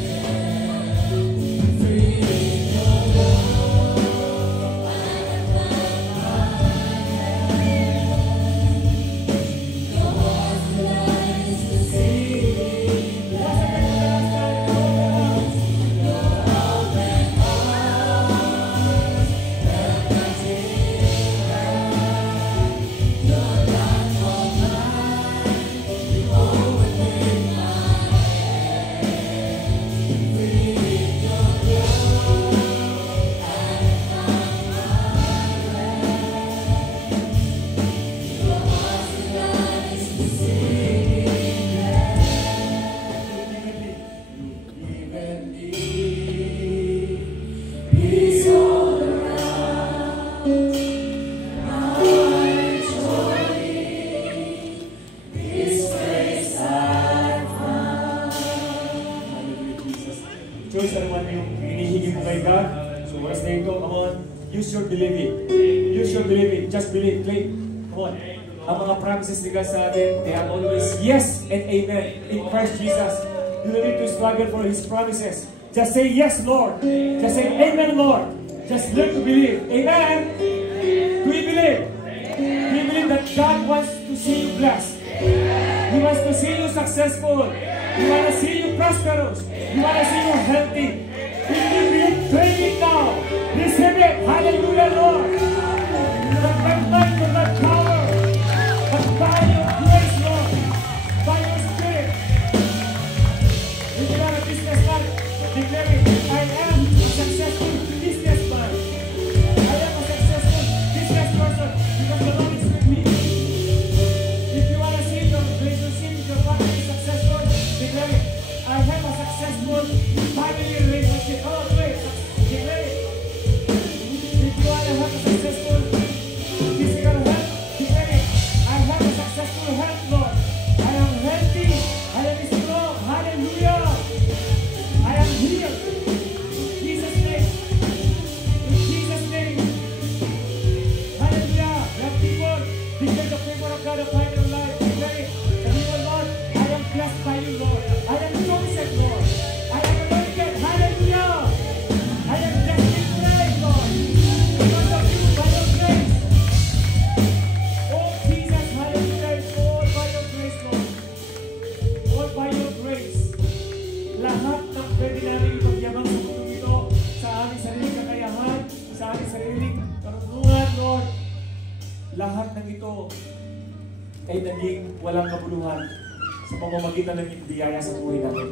debt. Free in your love, I found my rest. Your heart's delight choice, ano man yung hinihigi mo kay God. So oras na ito, come on, use your believing. Use your believing. Just believe. Claim. Come on. Ang mga promises ni God sa atin, they are always yes and amen in Christ Jesus. You don't need to struggle for His promises. Just say yes, Lord. Just say amen, Lord. Just learn to believe. Amen. Do we believe? Do you believe that God wants to see you blessed? He wants to see you successful. He wants to see you prosperous. He wants to see you healthy. If you believe, pray it now. Receive it. Hallelujah, Lord. Not by might, not by power, but by your grace, Lord. By your Spirit. If you are a businessman, declare it. I am a successful businessman. I am a successful business person because the Lord is with me. If you want to see your relationship with your family successful, declare it. I have a successful family relationship. Oh, wait. Declare it. If you want to have a successful physical health, declare it. I have a successful health, Lord. I am healthy. I am strong. Hallelujah. I am healed. In Jesus' name. In Jesus' name. Hallelujah. Young people, declare the favor of God upon your life. Declare it. The name of Lord, I am blessed by you, Lord. I am chosen, Lord. I am anointed. Hallelujah. I am destined praise, Lord. Because of you, by your grace. Oh, Jesus, hallelujah. It's all by your grace, Lord. All by your grace. Lahat ng pwede namin ipagyabang sa mundo ito, sa aming sariling kakayahan, sa aming sariling karunungan, Lord. Lahat ng ito ay naging walang kabuluhan sa pamamagitan ng biyaya sa buhay namin.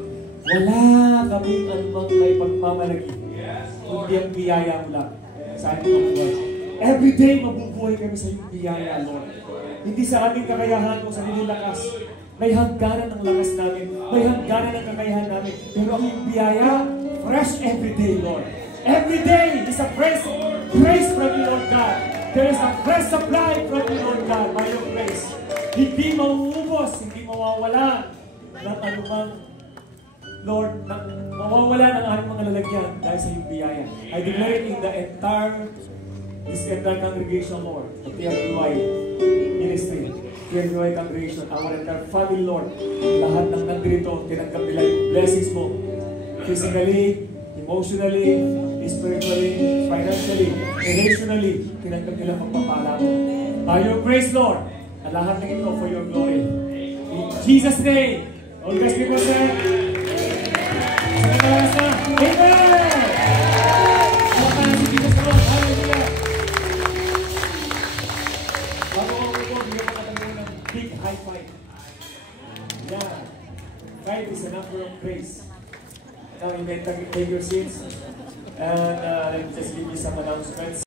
Wala kaming anumang may pagmamalagi, kundi ang biyaya mo lang sa aming kabuhay. Every day mabubuhay kami sa iyong biyaya, Lord. Hindi sa aming kakayahan o sa sariling lakas. May hangganan ng lakas namin. May hangganan ng kakayahan namin. Pero ang iyong biyaya, fresh every day, Lord. Every day is a fresh grace from you, Lord God. There is a fresh supply from you, Lord God, by your grace. Hindi mauubos, hindi mawawala ng anumang, Lord, mawawala ng aming mga lalagyan dahil sa iyong biyaya. I declare it in the this entire congregation, Lord, the PLBY ministry, PLBY congregation, our entire family, Lord, lahat ng nandito, tinanggap nila yung blessings mo, physically, emotionally, spiritually, financially, relationally, tinanggap nila magpapala mo. By your grace, Lord, at lahat ng ito for your glory. In Jesus' name, all God's people say, Amen! Salamat si Jesus Lord. Hallelujah! Bago ako ito, bigyan ko natin ng big high five. Yeah. 5 is a number of praise. Now, you may take your seats. And let me just give you some announcements.